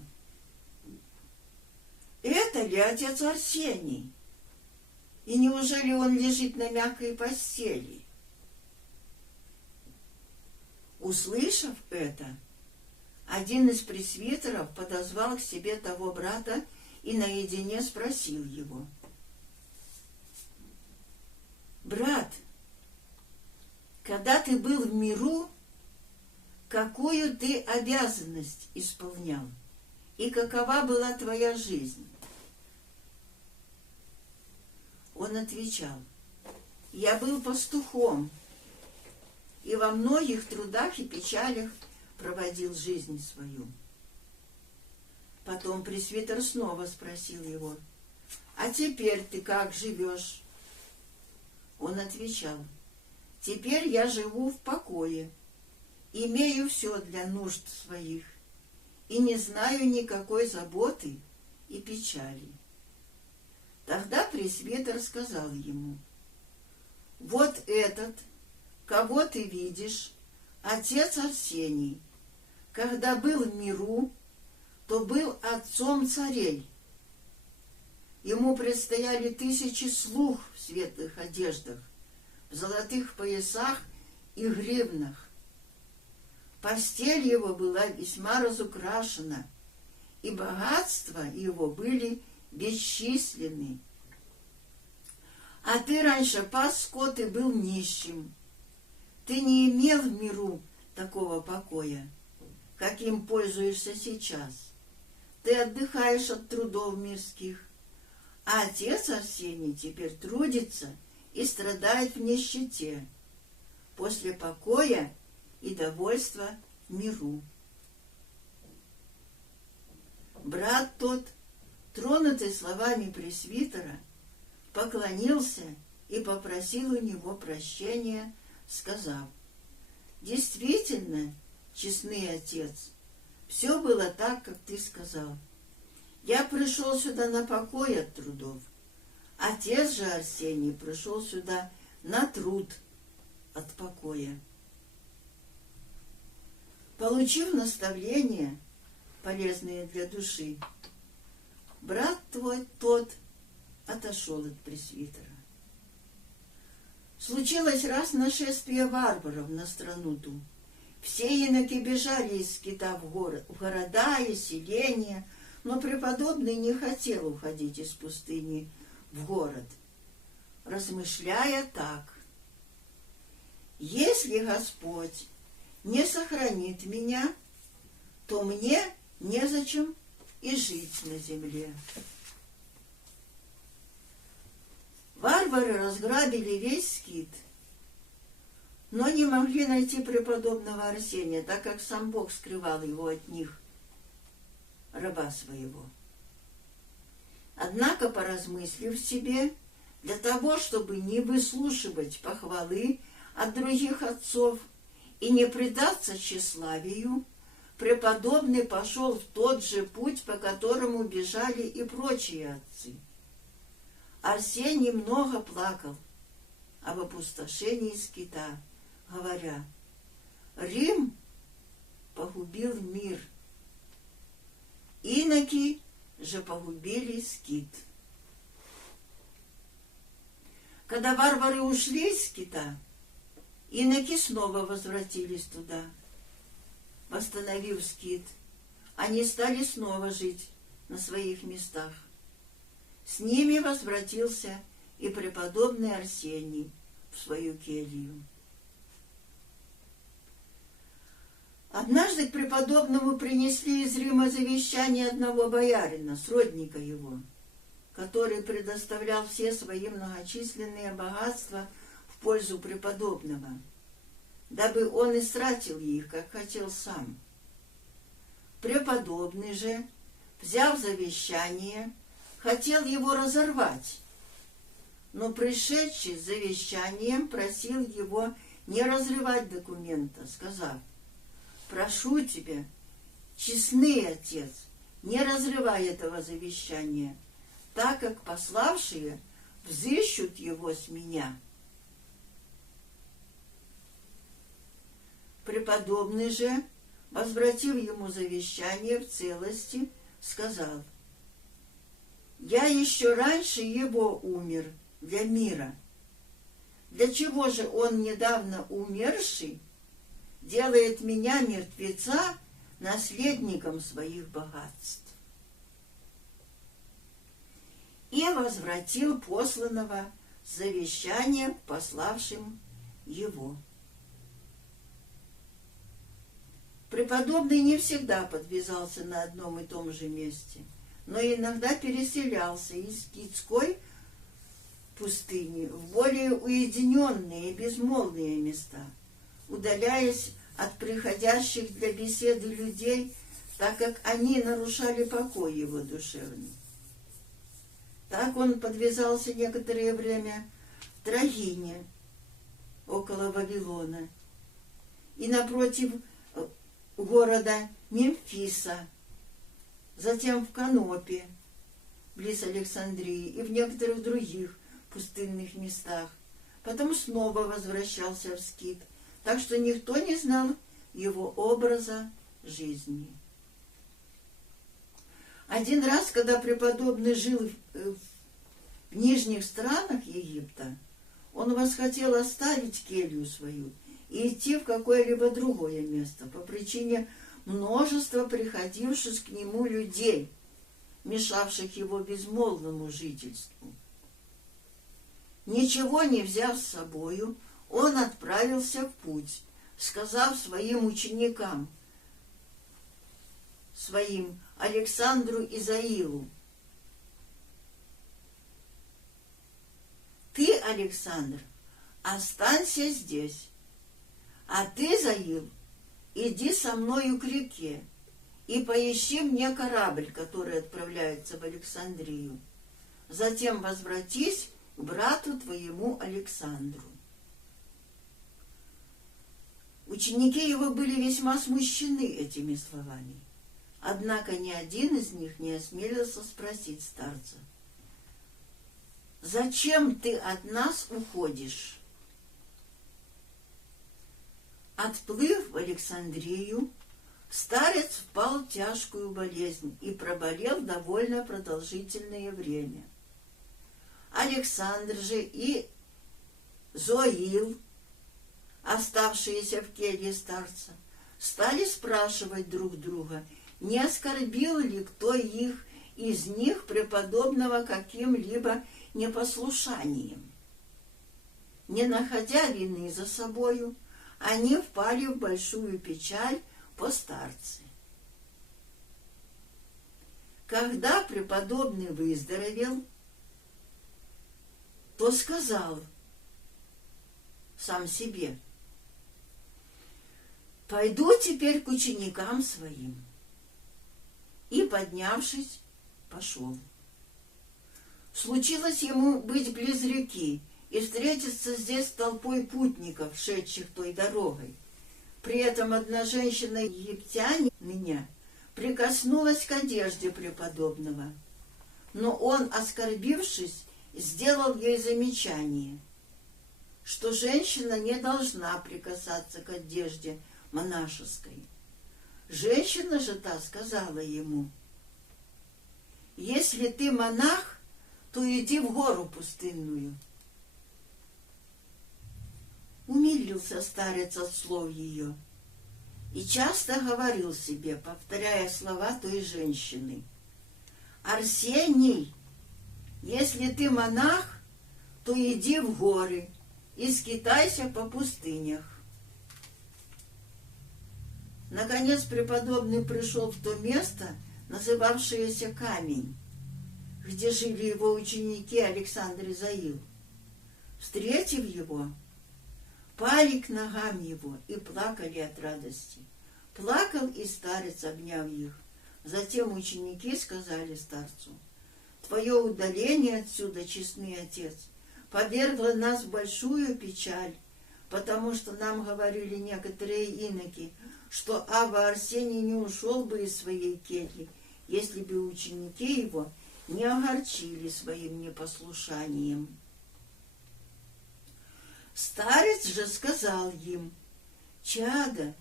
«Это ли отец Арсений? И неужели он лежит на мягкой постели?» Услышав это, один из пресвитеров подозвал к себе того брата и наедине спросил его: «Брат, когда ты был в миру, какую ты обязанность исполнял, и какова была твоя жизнь?» Он отвечал: «Я был пастухом, и во многих трудах и печалях проводил жизнь свою». Потом пресвитер снова спросил его: «А теперь ты как живешь?» Он отвечал: «Теперь я живу в покое, имею все для нужд своих и не знаю никакой заботы и печали». Тогда пресвитер сказал ему: «Вот этот, кого ты видишь, отец Арсений, когда был в миру, то был отцом царей. Ему предстояли 1000 слуг в светлых одеждах, в золотых поясах и гривнах. Постель его была весьма разукрашена, и богатства его были бесчисленны. А ты раньше пас скот и был нищим. Ты не имел в миру такого покоя, каким пользуешься сейчас. Ты отдыхаешь от трудов мирских, а отец Арсений теперь трудится и страдает в нищете, после покоя и довольства в миру». Брат тот, тронутый словами пресвитера, поклонился и попросил у него прощения, сказав: «Действительно, честный отец, все было так, как ты сказал. Я пришел сюда на покой от трудов. Отец же Арсений пришел сюда на труд от покоя». Получив наставления, полезные для души, брат твой тот отошел от пресвитера. Случилось раз нашествие варваров на страну ту. Все иноки бежали из скита в города и селения, но преподобный не хотел уходить из пустыни в город, размышляя так: «Если Господь не сохранит меня, то мне незачем и жить на земле». Варвары разграбили весь скит, но не могли найти преподобного Арсения, так как сам Бог скрывал его от них, раба своего. Однако, поразмыслив себе, для того, чтобы не выслушивать похвалы от других отцов и не предаться тщеславию, преподобный пошел в тот же путь, по которому бежали и прочие отцы. Арсений много плакал об опустошении скита, говоря: «Рим погубил мир, иноки же погубили скит». Когда варвары ушли из скита, иноки снова возвратились туда. Восстановив скит, они стали снова жить на своих местах. С ними возвратился и преподобный Арсений в свою келью. Однажды к преподобному принесли из Рима завещание одного боярина, сродника его, который предоставлял все свои многочисленные богатства в пользу преподобного, дабы он истратил их, как хотел сам. Преподобный же, взяв завещание, хотел его разорвать, но пришедший с завещанием просил его не разрывать документа, сказав: «Прошу тебя, честный отец, не разрывай этого завещания, так как пославшие взыщут его с меня». Преподобный же, возвратив ему завещание в целости, сказал: «Я еще раньше его умер для мира. Для чего же он, недавно умерший, делает меня, мертвеца, наследником своих богатств?» И возвратил посланного с завещанием к пославшим его. Преподобный не всегда подвязался на одном и том же месте, но иногда переселялся из Скитской пустыни в более уединенные и безмолвные места, удаляясь от приходящих для беседы людей, так как они нарушали покой его душевный. Так он подвязался некоторое время в Трагине, около Вавилона, и напротив города Мемфиса, затем в Канопе, близ Александрии, и в некоторых других пустынных местах. Потом снова возвращался в Скит, так что никто не знал его образа жизни. Один раз, когда преподобный жил в нижних странах Египта, он восхотел оставить келью свою и идти в какое-либо другое место по причине множества приходивших к нему людей, мешавших его безмолвному жительству. Ничего не взяв с собою, он отправился в путь, сказав своим ученикам, своим Александру и Заилу: «Ты, Александр, останься здесь, а ты, Заил, иди со мною к реке и поищи мне корабль, который отправляется в Александрию. Затем возвратись к брату твоему Александру». Ученики его были весьма смущены этими словами. Однако ни один из них не осмелился спросить старца: «Зачем ты от нас уходишь?» Отплыв в Александрию, старец впал в тяжкую болезнь и проболел довольно продолжительное время. Александр же и Зоил, оставшиеся в келье старца, стали спрашивать друг друга, не оскорбил ли кто из них преподобного каким-либо непослушанием. Не находя вины за собою, они впали в большую печаль по старце. Когда преподобный выздоровел, то сказал сам себе: «Пойду теперь к ученикам своим». И, поднявшись, пошел. Случилось ему быть близ реки и встретиться здесь с толпой путников, шедших той дорогой. При этом одна женщина-египтянина прикоснулась к одежде преподобного, но он, оскорбившись, сделал ей замечание, что женщина не должна прикасаться к одежде монашеской. Женщина же та сказала ему: «Если ты монах, то иди в гору пустынную». Умилился старец от слов ее и часто говорил себе, повторяя слова той женщины: «Арсений, если ты монах, то иди в горы и скитайся по пустынях». Наконец преподобный пришел в то место, называвшееся Камень, где жили его ученики Александр и Заил. Встретив его, пали к ногам его и плакали от радости. Плакал и старец, обняв их. Затем ученики сказали старцу: «Твое удаление отсюда, честный отец, повергло нас в большую печаль, потому что нам говорили некоторые иноки, что Авва Арсений не ушел бы из своей кельи, если бы ученики его не огорчили своим непослушанием». Старец же сказал им: «Чада,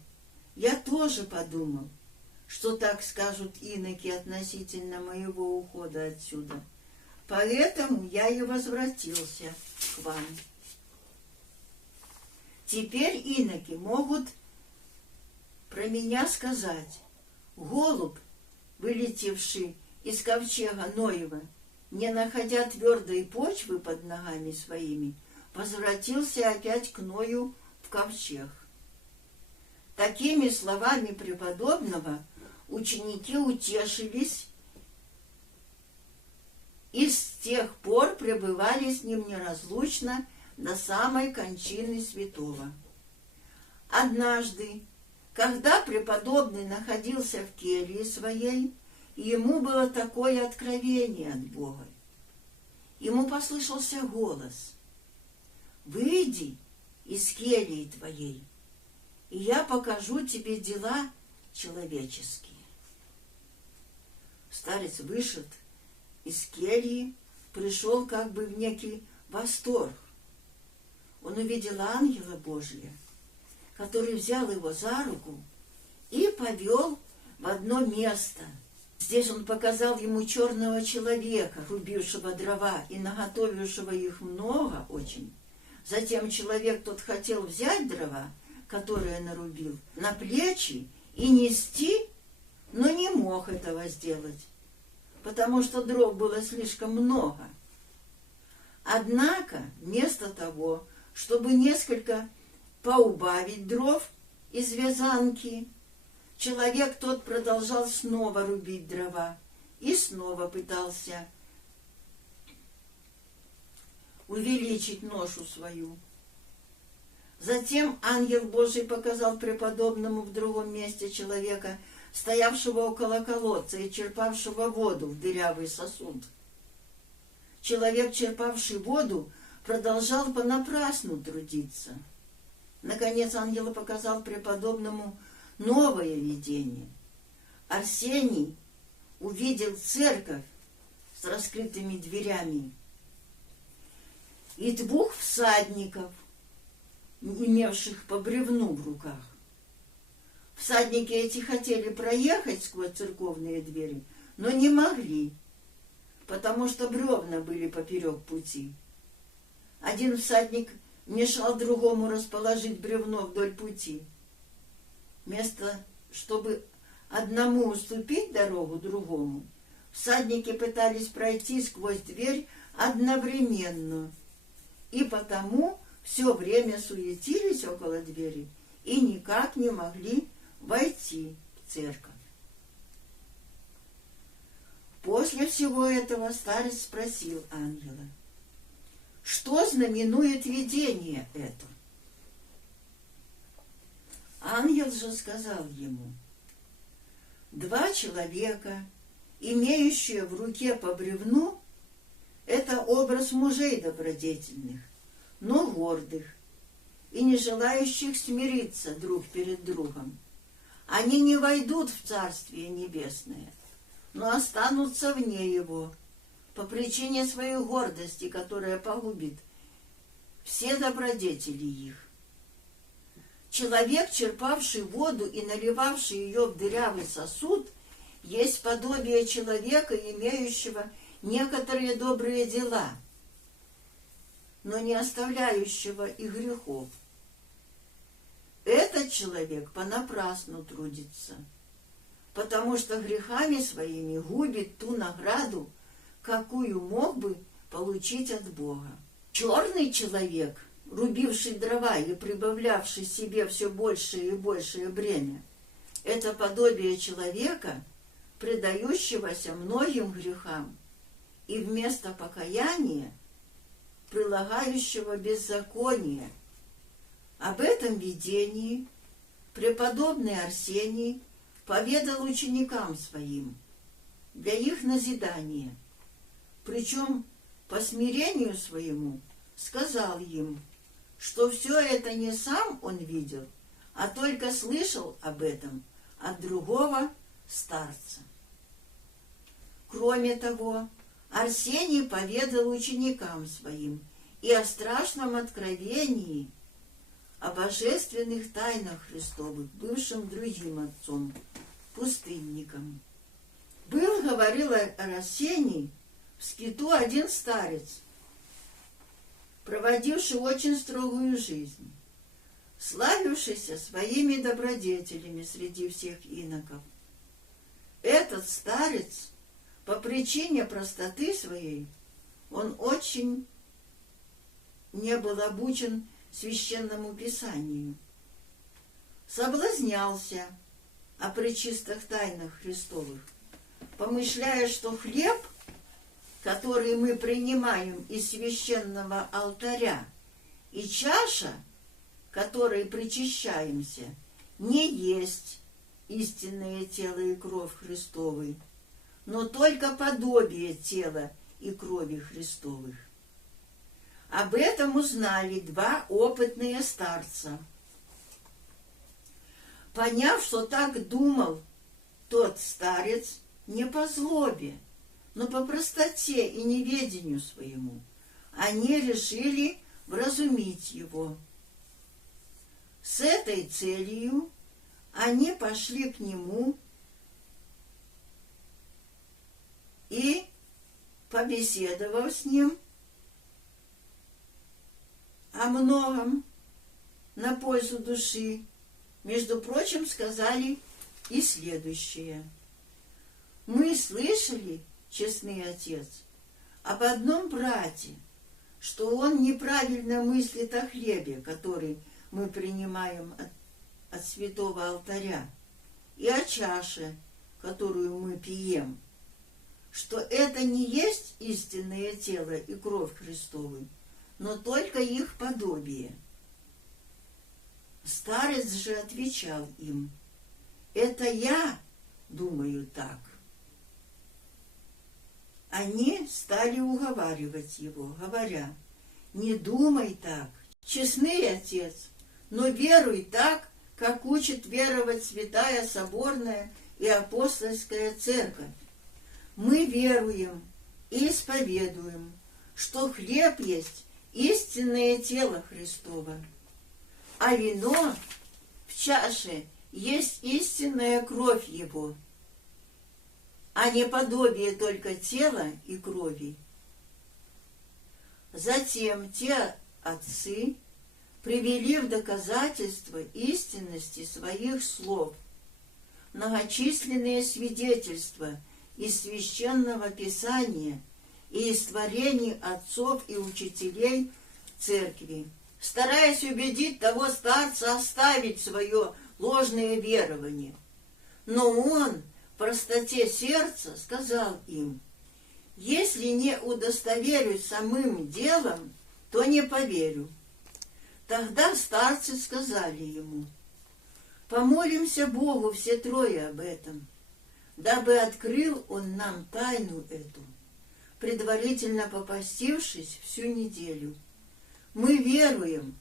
я тоже подумал, что так скажут иноки относительно моего ухода отсюда, поэтому я и возвратился к вам. Теперь иноки могут про меня сказать: голубь, вылетевший из ковчега Ноева, не находя твердой почвы под ногами своими, возвратился опять к Ною в ковчег». Такими словами преподобного ученики утешились и с тех пор пребывали с ним неразлучно до самой кончины святого. Однажды, когда преподобный находился в келье своей, ему было такое откровение от Бога. Ему послышался голос: «Выйди из кельи твоей, и я покажу тебе дела человеческие». Старец вышел из кельи, пришел как бы в некий восторг. Он увидел ангела Божия, который взял его за руку и повел в одно место. Здесь он показал ему черного человека, рубившего дрова и наготовившего их много очень. Затем человек тот хотел взять дрова, которые нарубил, на плечи и нести, но не мог этого сделать, потому что дров было слишком много. Однако, вместо того, чтобы несколько поубавить дров из вязанки, человек тот продолжал снова рубить дрова и снова пытался увеличить ношу свою. Затем ангел Божий показал преподобному в другом месте человека, стоявшего около колодца и черпавшего воду в дырявый сосуд. Человек, черпавший воду, продолжал понапрасну трудиться. Наконец ангел показал преподобному новое видение. Арсений увидел церковь с раскрытыми дверями и двух всадников, имевших по бревну в руках. Всадники эти хотели проехать сквозь церковные двери, но не могли, потому что бревна были поперек пути. Один всадник мешал другому расположить бревно вдоль пути. Вместо, чтобы одному уступить дорогу другому, всадники пытались пройти сквозь дверь одновременно, и потому все время суетились около двери и никак не могли войти в церковь. После всего этого старец спросил ангела: «Что знаменует видение это?» Ангел же сказал ему: «Два человека, имеющие в руке по бревну, это образ мужей добродетельных, но гордых и не желающих смириться друг перед другом. Они не войдут в Царствие Небесное, но останутся вне его по причине своей гордости, которая погубит все добродетели их. Человек, черпавший воду и наливавший ее в дырявый сосуд, есть подобие человека, имеющего некоторые добрые дела, но не оставляющего и грехов. Этот человек понапрасну трудится, потому что грехами своими губит ту награду, какую мог бы получить от Бога. Черный человек, рубивший дрова и прибавлявший себе все большее и большее бремя, Это подобие человека, предающегося многим грехам, и вместо покаяния, прилагающего беззаконие. Об этом видении преподобный Арсений поведал ученикам своим для их назидания, причем по смирению своему сказал им, что все это не сам он видел, а только слышал об этом от другого старца. Кроме того, Арсений поведал ученикам своим и о страшном откровении, о божественных тайнах Христовых, бывшим другим отцом, пустынником. Был, говорил Арсений, в скиту один старец, проводивший очень строгую жизнь, славившийся своими добродетелями среди всех иноков. Этот старец, по причине простоты своей, он очень не был обучен священному писанию, соблазнялся о пречистых тайнах Христовых, помышляя, что хлеб, который мы принимаем из священного алтаря, и чаша, которой причащаемся, не есть истинное тело и кровь Христовой, но только подобие тела и крови Христовых. Об этом узнали два опытные старца. Поняв, что так думал тот старец, не по злобе, но по простоте и неведению своему, они решили вразумить его. С этой целью они пошли к нему и, побеседовав с ним о многом на пользу души, между прочим, сказали и следующее. Мы слышали, честный отец, об одном брате, что он неправильно мыслит о хлебе, который мы принимаем от святого алтаря, и о чаше, которую мы пьем, что это не есть истинное тело и кровь Христовы, но только их подобие. Старец же отвечал им: это я думаю так. Они стали уговаривать его, говоря: не думай так, честный отец, но веруй так, как учит веровать Святая Соборная и Апостольская Церковь. Мы веруем и исповедуем, что хлеб есть истинное тело Христово, а вино в чаше есть истинная кровь Его, а не подобие только тела и крови. Затем те отцы привели в доказательство истинности своих слов многочисленные свидетельства из Священного Писания и из творений отцов и учителей Церкви, стараясь убедить того старца оставить свое ложное верование. Но он в простоте сердца сказал им: если не удостоверюсь самым делом, то не поверю. Тогда старцы сказали ему: помолимся Богу все трое об этом, дабы открыл Он нам тайну эту, предварительно попастившись всю неделю. Мы веруем,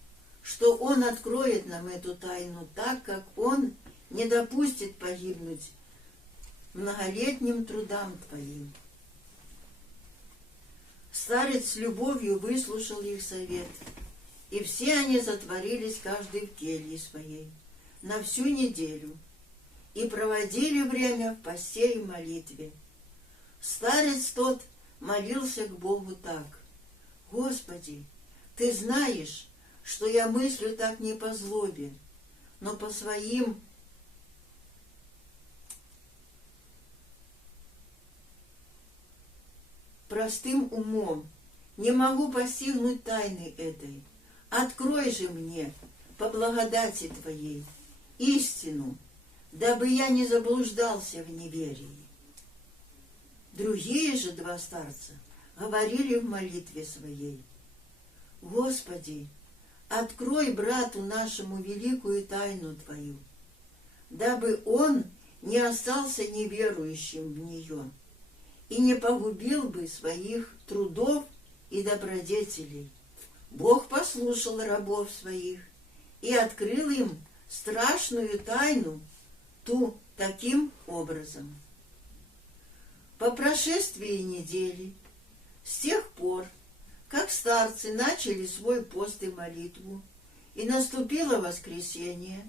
что Он откроет нам эту тайну так, как Он не допустит погибнуть многолетним трудам Твоим. Старец с любовью выслушал их совет, и все они затворились каждый в келье своей на всю неделю и проводили время в посте и молитве. Старец тот молился к Богу так: «Господи, Ты знаешь, что я мыслю так не по злобе, но по своим простым умом не могу постигнуть тайны этой. Открой же мне, по благодати Твоей, истину, дабы я не заблуждался в неверии. Другие же два старца говорили в молитве своей: Господи, открой брату нашему великую тайну Твою, дабы он не остался неверующим в нее и не погубил бы своих трудов и добродетелей. Бог послушал рабов своих и открыл им страшную тайну ту таким образом. По прошествии недели, с тех пор, как старцы начали свой пост и молитву, и наступило воскресенье,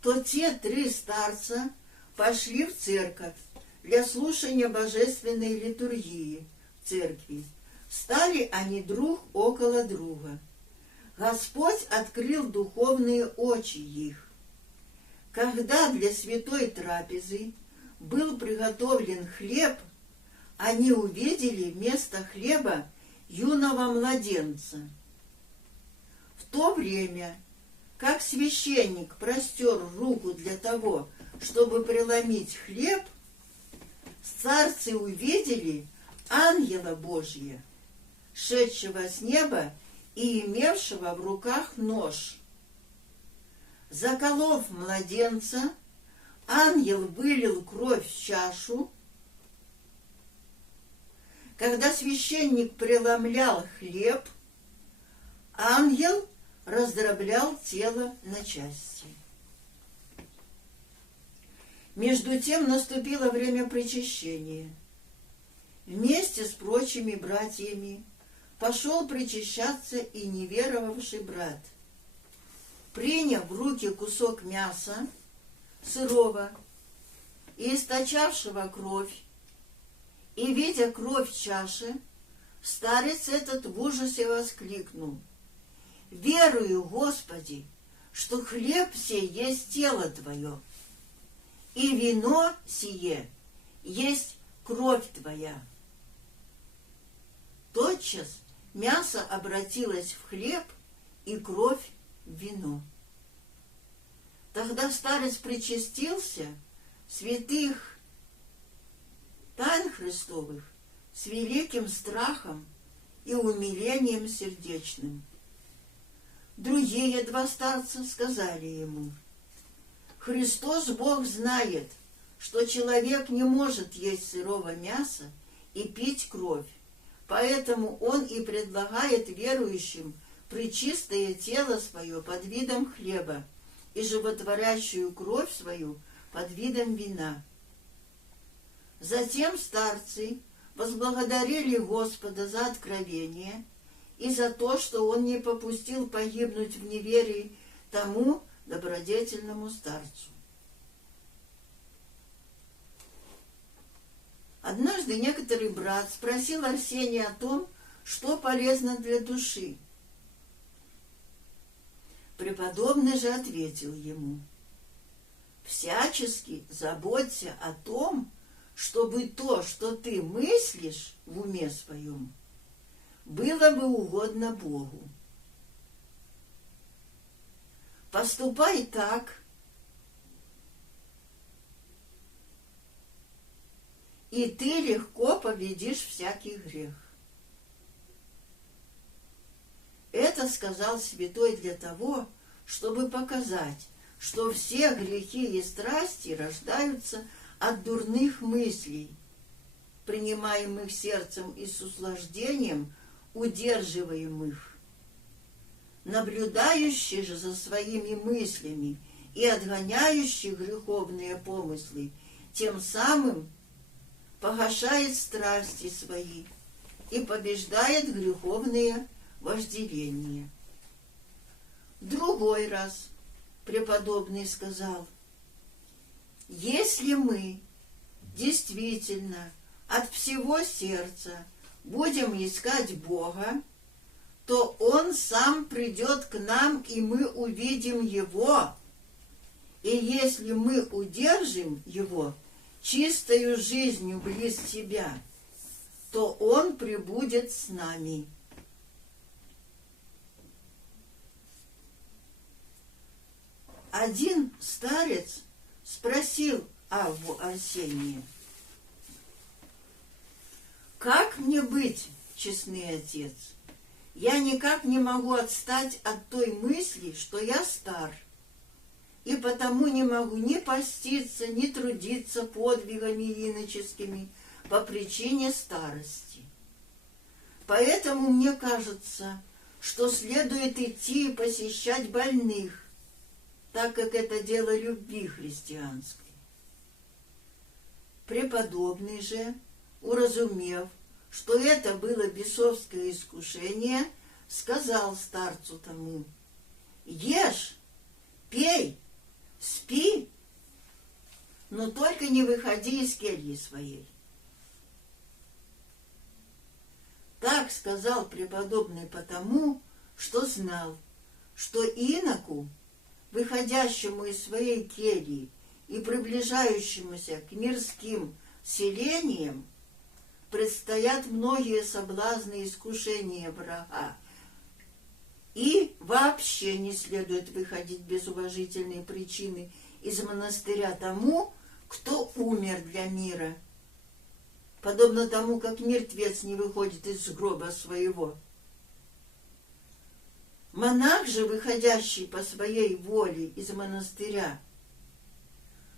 то те 3 старца пошли в церковь для слушания божественной литургии в церкви. Стали они друг около друга. Господь открыл духовные очи их. Когда для святой трапезы был приготовлен хлеб, они увидели вместо хлеба юного младенца. В то время, как священник простер руку для того, чтобы преломить хлеб, старцы увидели ангела Божия, шедшего с неба и имевшего в руках нож. Заколов младенца, ангел вылил кровь в чашу. Когда священник преломлял хлеб, ангел раздроблял тело на части. Между тем наступило время причащения. Вместе с прочими братьями пошел причащаться и неверовавший брат. Приняв в руки кусок мяса, сырого и источавшего кровь, и, видя кровь в чаше, старец этот в ужасе воскликнул: «Верую, Господи, что хлеб сей есть тело Твое, и вино сие есть кровь Твоя». Тотчас мясо обратилось в хлеб, и кровь в вино. Тогда старец причастился святых тайн Христовых с великим страхом и умилением сердечным. Другие 2 старца сказали ему: «Христос Бог знает, что человек не может есть сырого мяса и пить кровь, поэтому Он и предлагает верующим пречистое тело свое под видом хлеба и животворящую кровь свою под видом вина». Затем старцы возблагодарили Господа за откровение и за то, что Он не попустил погибнуть в неверии тому добродетельному старцу. Однажды некоторый брат спросил Арсения о том, что полезно для души. Преподобный же ответил ему: «Всячески заботься о том, чтобы то, что ты мыслишь в уме своем, было бы угодно Богу. Поступай так, и ты легко победишь всякий грех». Это сказал святой для того, чтобы показать, что все грехи и страсти рождаются от дурных мыслей, принимаемых сердцем и с услаждением удерживаемых. Наблюдающий же за своими мыслями и отгоняющий греховные помыслы, тем самым погашает страсти свои и побеждает греховные вожделения. Другой раз преподобный сказал: «Если мы действительно от всего сердца будем искать Бога, то Он сам придет к нам, и мы увидим Его. И если мы удержим Его чистою жизнью близ Тебя, то Он пребудет с нами». Один старец спросил Авву Арсения: «Как мне быть, честный отец? Я никак не могу отстать от той мысли, что я стар, и потому не могу ни поститься, ни трудиться подвигами иноческими по причине старости. Поэтому мне кажется, что следует идти и посещать больных, так как это дело любви христианской». Преподобный же, уразумев, что это было бесовское искушение, сказал старцу тому: «Ешь, пей, спи, но только не выходи из кельи своей». Так сказал преподобный потому, что знал, что иноку, выходящему из своей кельи и приближающемуся к мирским селениям, предстоят многие соблазны и искушения врага, и вообще не следует выходить без уважительной причины из монастыря тому, кто умер для мира, подобно тому, как мертвец не выходит из гроба своего. Монах же, выходящий по своей воле из монастыря,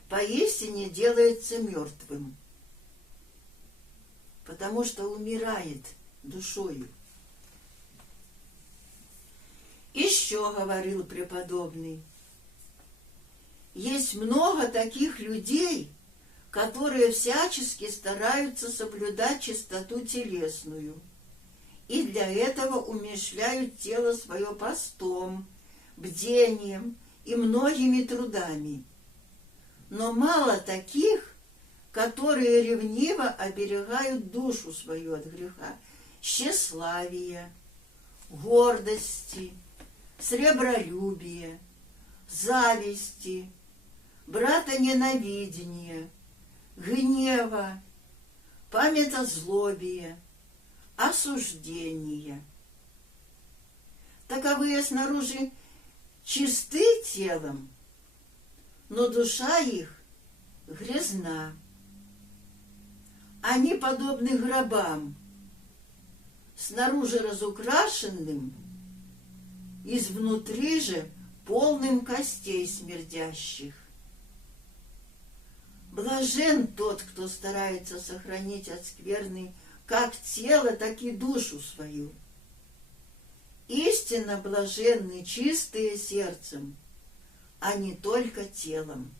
поистине делается мертвым, потому что умирает душою. Еще говорил преподобный: есть много таких людей, которые всячески стараются соблюдать чистоту телесную, и для этого умерщвляют тело свое постом, бдением и многими трудами. Но мало таких, которые ревниво оберегают душу свою от греха, тщеславия, гордости, сребролюбия, зависти, братоненавидения, гнева, памятозлобия, осуждения. Таковые снаружи чисты телом, но душа их грязна. Они подобны гробам, снаружи разукрашенным, изнутри же полным костей смердящих. Блажен тот, кто старается сохранить от скверны как тело, так и душу свою. Истинно блаженны чистые сердцем, а не только телом,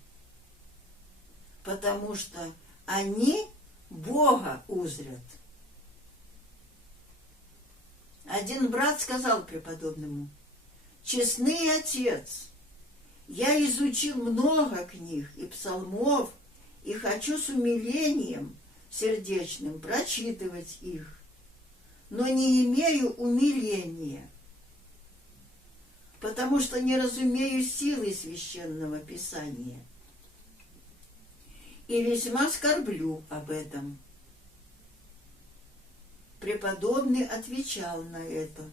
потому что они Бога узрят. Один брат сказал преподобному: «Честный отец, я изучил много книг и псалмов, и хочу с умилением сердечным прочитывать их, но не имею умиления, потому что не разумею силы священного писания, и весьма скорблю об этом». Преподобный отвечал на это: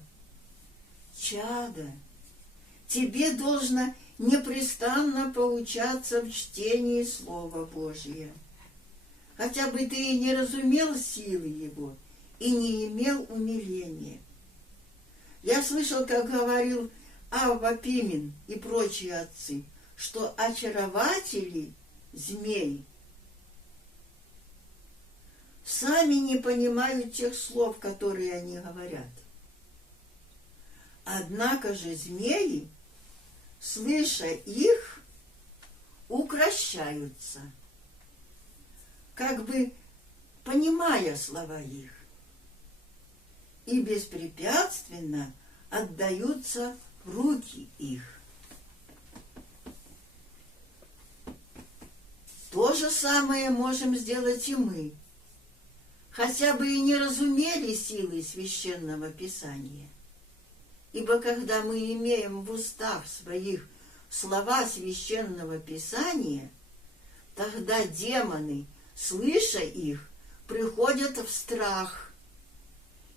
«Чадо, тебе должно непрестанно поучаться в чтении Слова Божия, хотя бы ты и не разумел силы его и не имел умиления. Я слышал, как говорил Авва Пимен и прочие отцы, что очарователи змей сами не понимают тех слов, которые они говорят. Однако же змеи, слыша их, укращаются, как бы понимая слова их, и беспрепятственно отдаются в руки их. То же самое можем сделать и мы, хотя бы и не разумели силы священного писания. Ибо когда мы имеем в устах своих слова священного писания, тогда демоны, слыша их, приходят в страх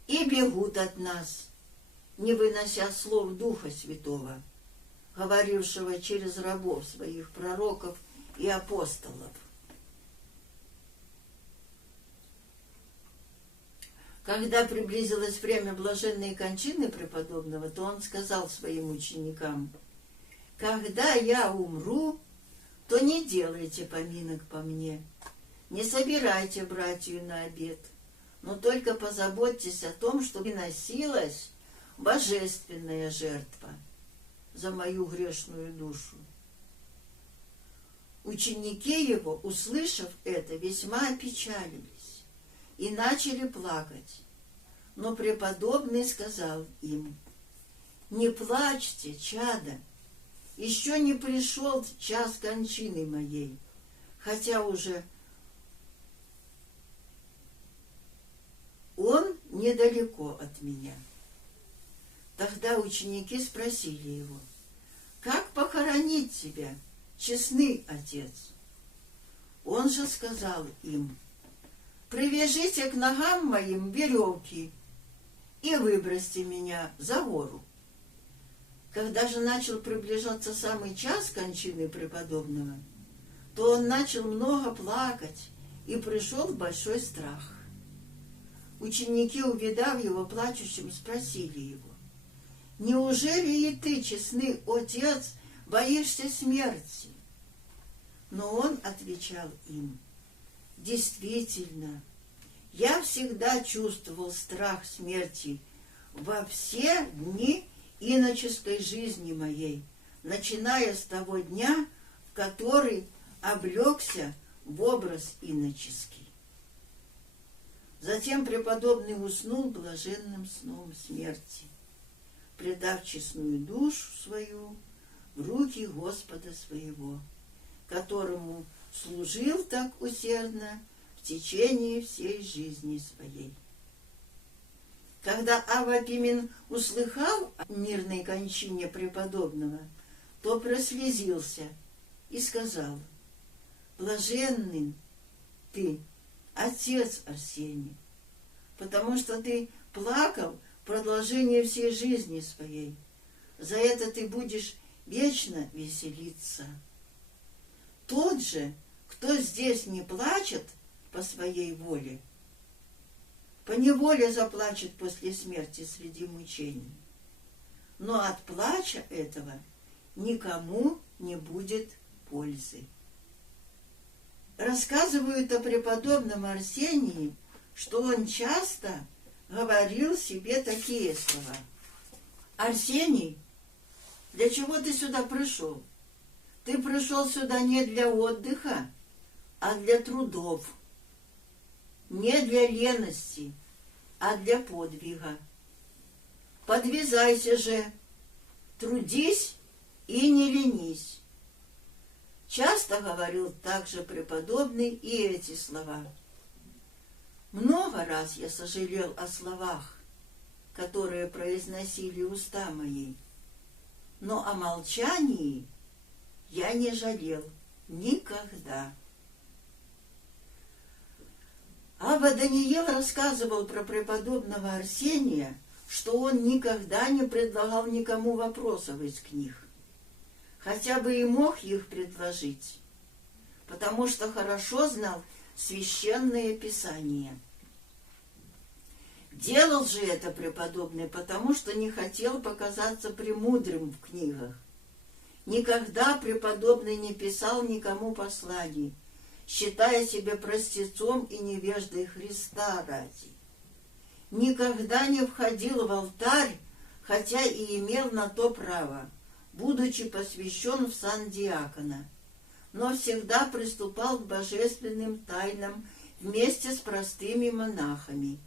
и бегут от нас, не вынося слов Духа Святого, говорившего через рабов своих пророков и апостолов. Когда приблизилось время блаженной кончины преподобного, то он сказал своим ученикам: «Когда я умру, то не делайте поминок по мне, не собирайте братью на обед, но только позаботьтесь о том, чтобы приносилась божественная жертва за мою грешную душу». Ученики его, услышав это, весьма опечалились и начали плакать. Но преподобный сказал им: «Не плачьте, чада, еще не пришел час кончины моей, хотя уже он недалеко от меня». Тогда ученики спросили его: «Как похоронить тебя, честный отец?» Он же сказал им: «Привяжите к ногам моим веревки и выбросьте меня за гору». Когда же начал приближаться самый час кончины преподобного, то он начал много плакать и пришел в большой страх. Ученики, увидав его плачущим, спросили его: «Неужели и ты, честный отец, боишься смерти?» Но он отвечал им: «Действительно, я всегда чувствовал страх смерти во все дни иноческой жизни моей, начиная с того дня, в который облегся в образ иноческий». Затем преподобный уснул блаженным сном смерти, предав честную душу свою в руки Господа своего, которому служил так усердно в течение всей жизни своей. Когда Авва Пимен услыхал о мирной кончине преподобного, то прослезился и сказал: «Блаженный ты, отец Арсений, потому что ты плакал в продолжение всей жизни своей. За это ты будешь вечно веселиться. Тот же, кто здесь не плачет по своей воле, поневоле заплачет после смерти среди мучений. Но от плача этого никому не будет пользы». Рассказывают о преподобном Арсении, что он часто говорил себе такие слова: «Арсений, для чего ты сюда пришел? Ты пришел сюда не для отдыха, а для трудов, не для лености, а для подвига. Подвязайся же, трудись и не ленись». Часто говорил также преподобный и эти слова. Много раз я сожалел о словах, которые произносили уста мои, но о молчании я не жалел никогда. Абба Даниил рассказывал про преподобного Арсения, что он никогда не предлагал никому вопросов из книг, хотя бы и мог их предложить, потому что хорошо знал священное писание. Делал же это преподобный, потому что не хотел показаться премудрым в книгах. Никогда преподобный не писал никому посланий, считая себя простецом и невеждой Христа ради. Никогда не входил в алтарь, хотя и имел на то право, будучи посвящен в сан диакона, но всегда приступал к божественным тайнам вместе с простыми монахами.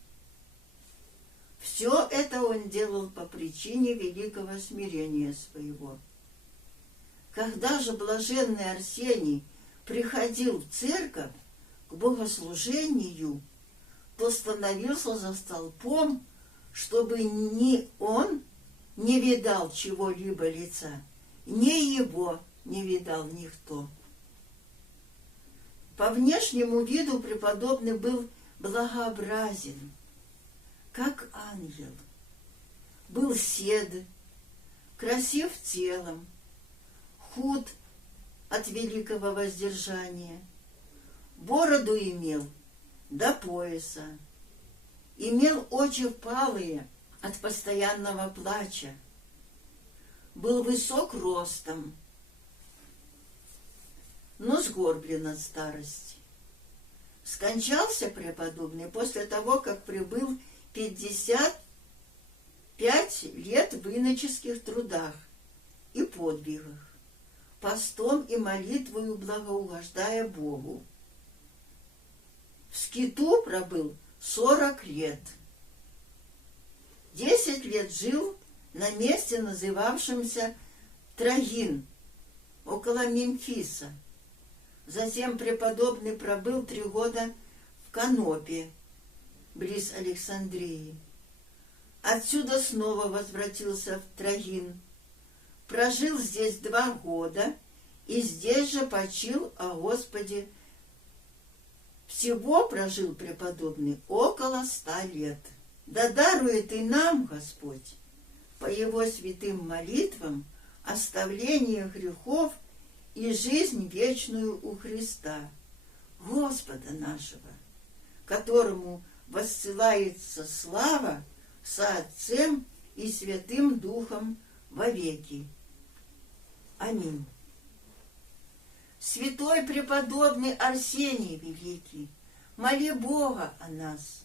Все это он делал по причине великого смирения своего. Когда же блаженный Арсений приходил в церковь к богослужению, то становился за столпом, чтобы ни он не видал чего-либо лица, ни его не видал никто. По внешнему виду преподобный был благообразен, как ангел, был сед, красив телом, худ от великого воздержания, бороду имел до пояса, имел очи впалые от постоянного плача, был высок ростом, но сгорблен от старости. Скончался преподобный после того, как пребыл 55 лет в иноческих трудах и подвигах, постом и молитвою благоугождая Богу. В скиту пробыл 40 лет. 10 лет жил на месте, называвшемся Трагин, около Мемфиса. Затем преподобный пробыл 3 года в Канопе, близ Александрии. Отсюда снова возвратился в Трагин. Прожил здесь 2 года и здесь же почил о Господе. Всего прожил преподобный около 100 лет. Да дарует и нам Господь по Его святым молитвам оставление грехов и жизнь вечную у Христа, Господа нашего, которому воссылается слава со Отцем и Святым Духом вовеки. Аминь. Святой преподобный Арсений Великий, моли Бога о нас.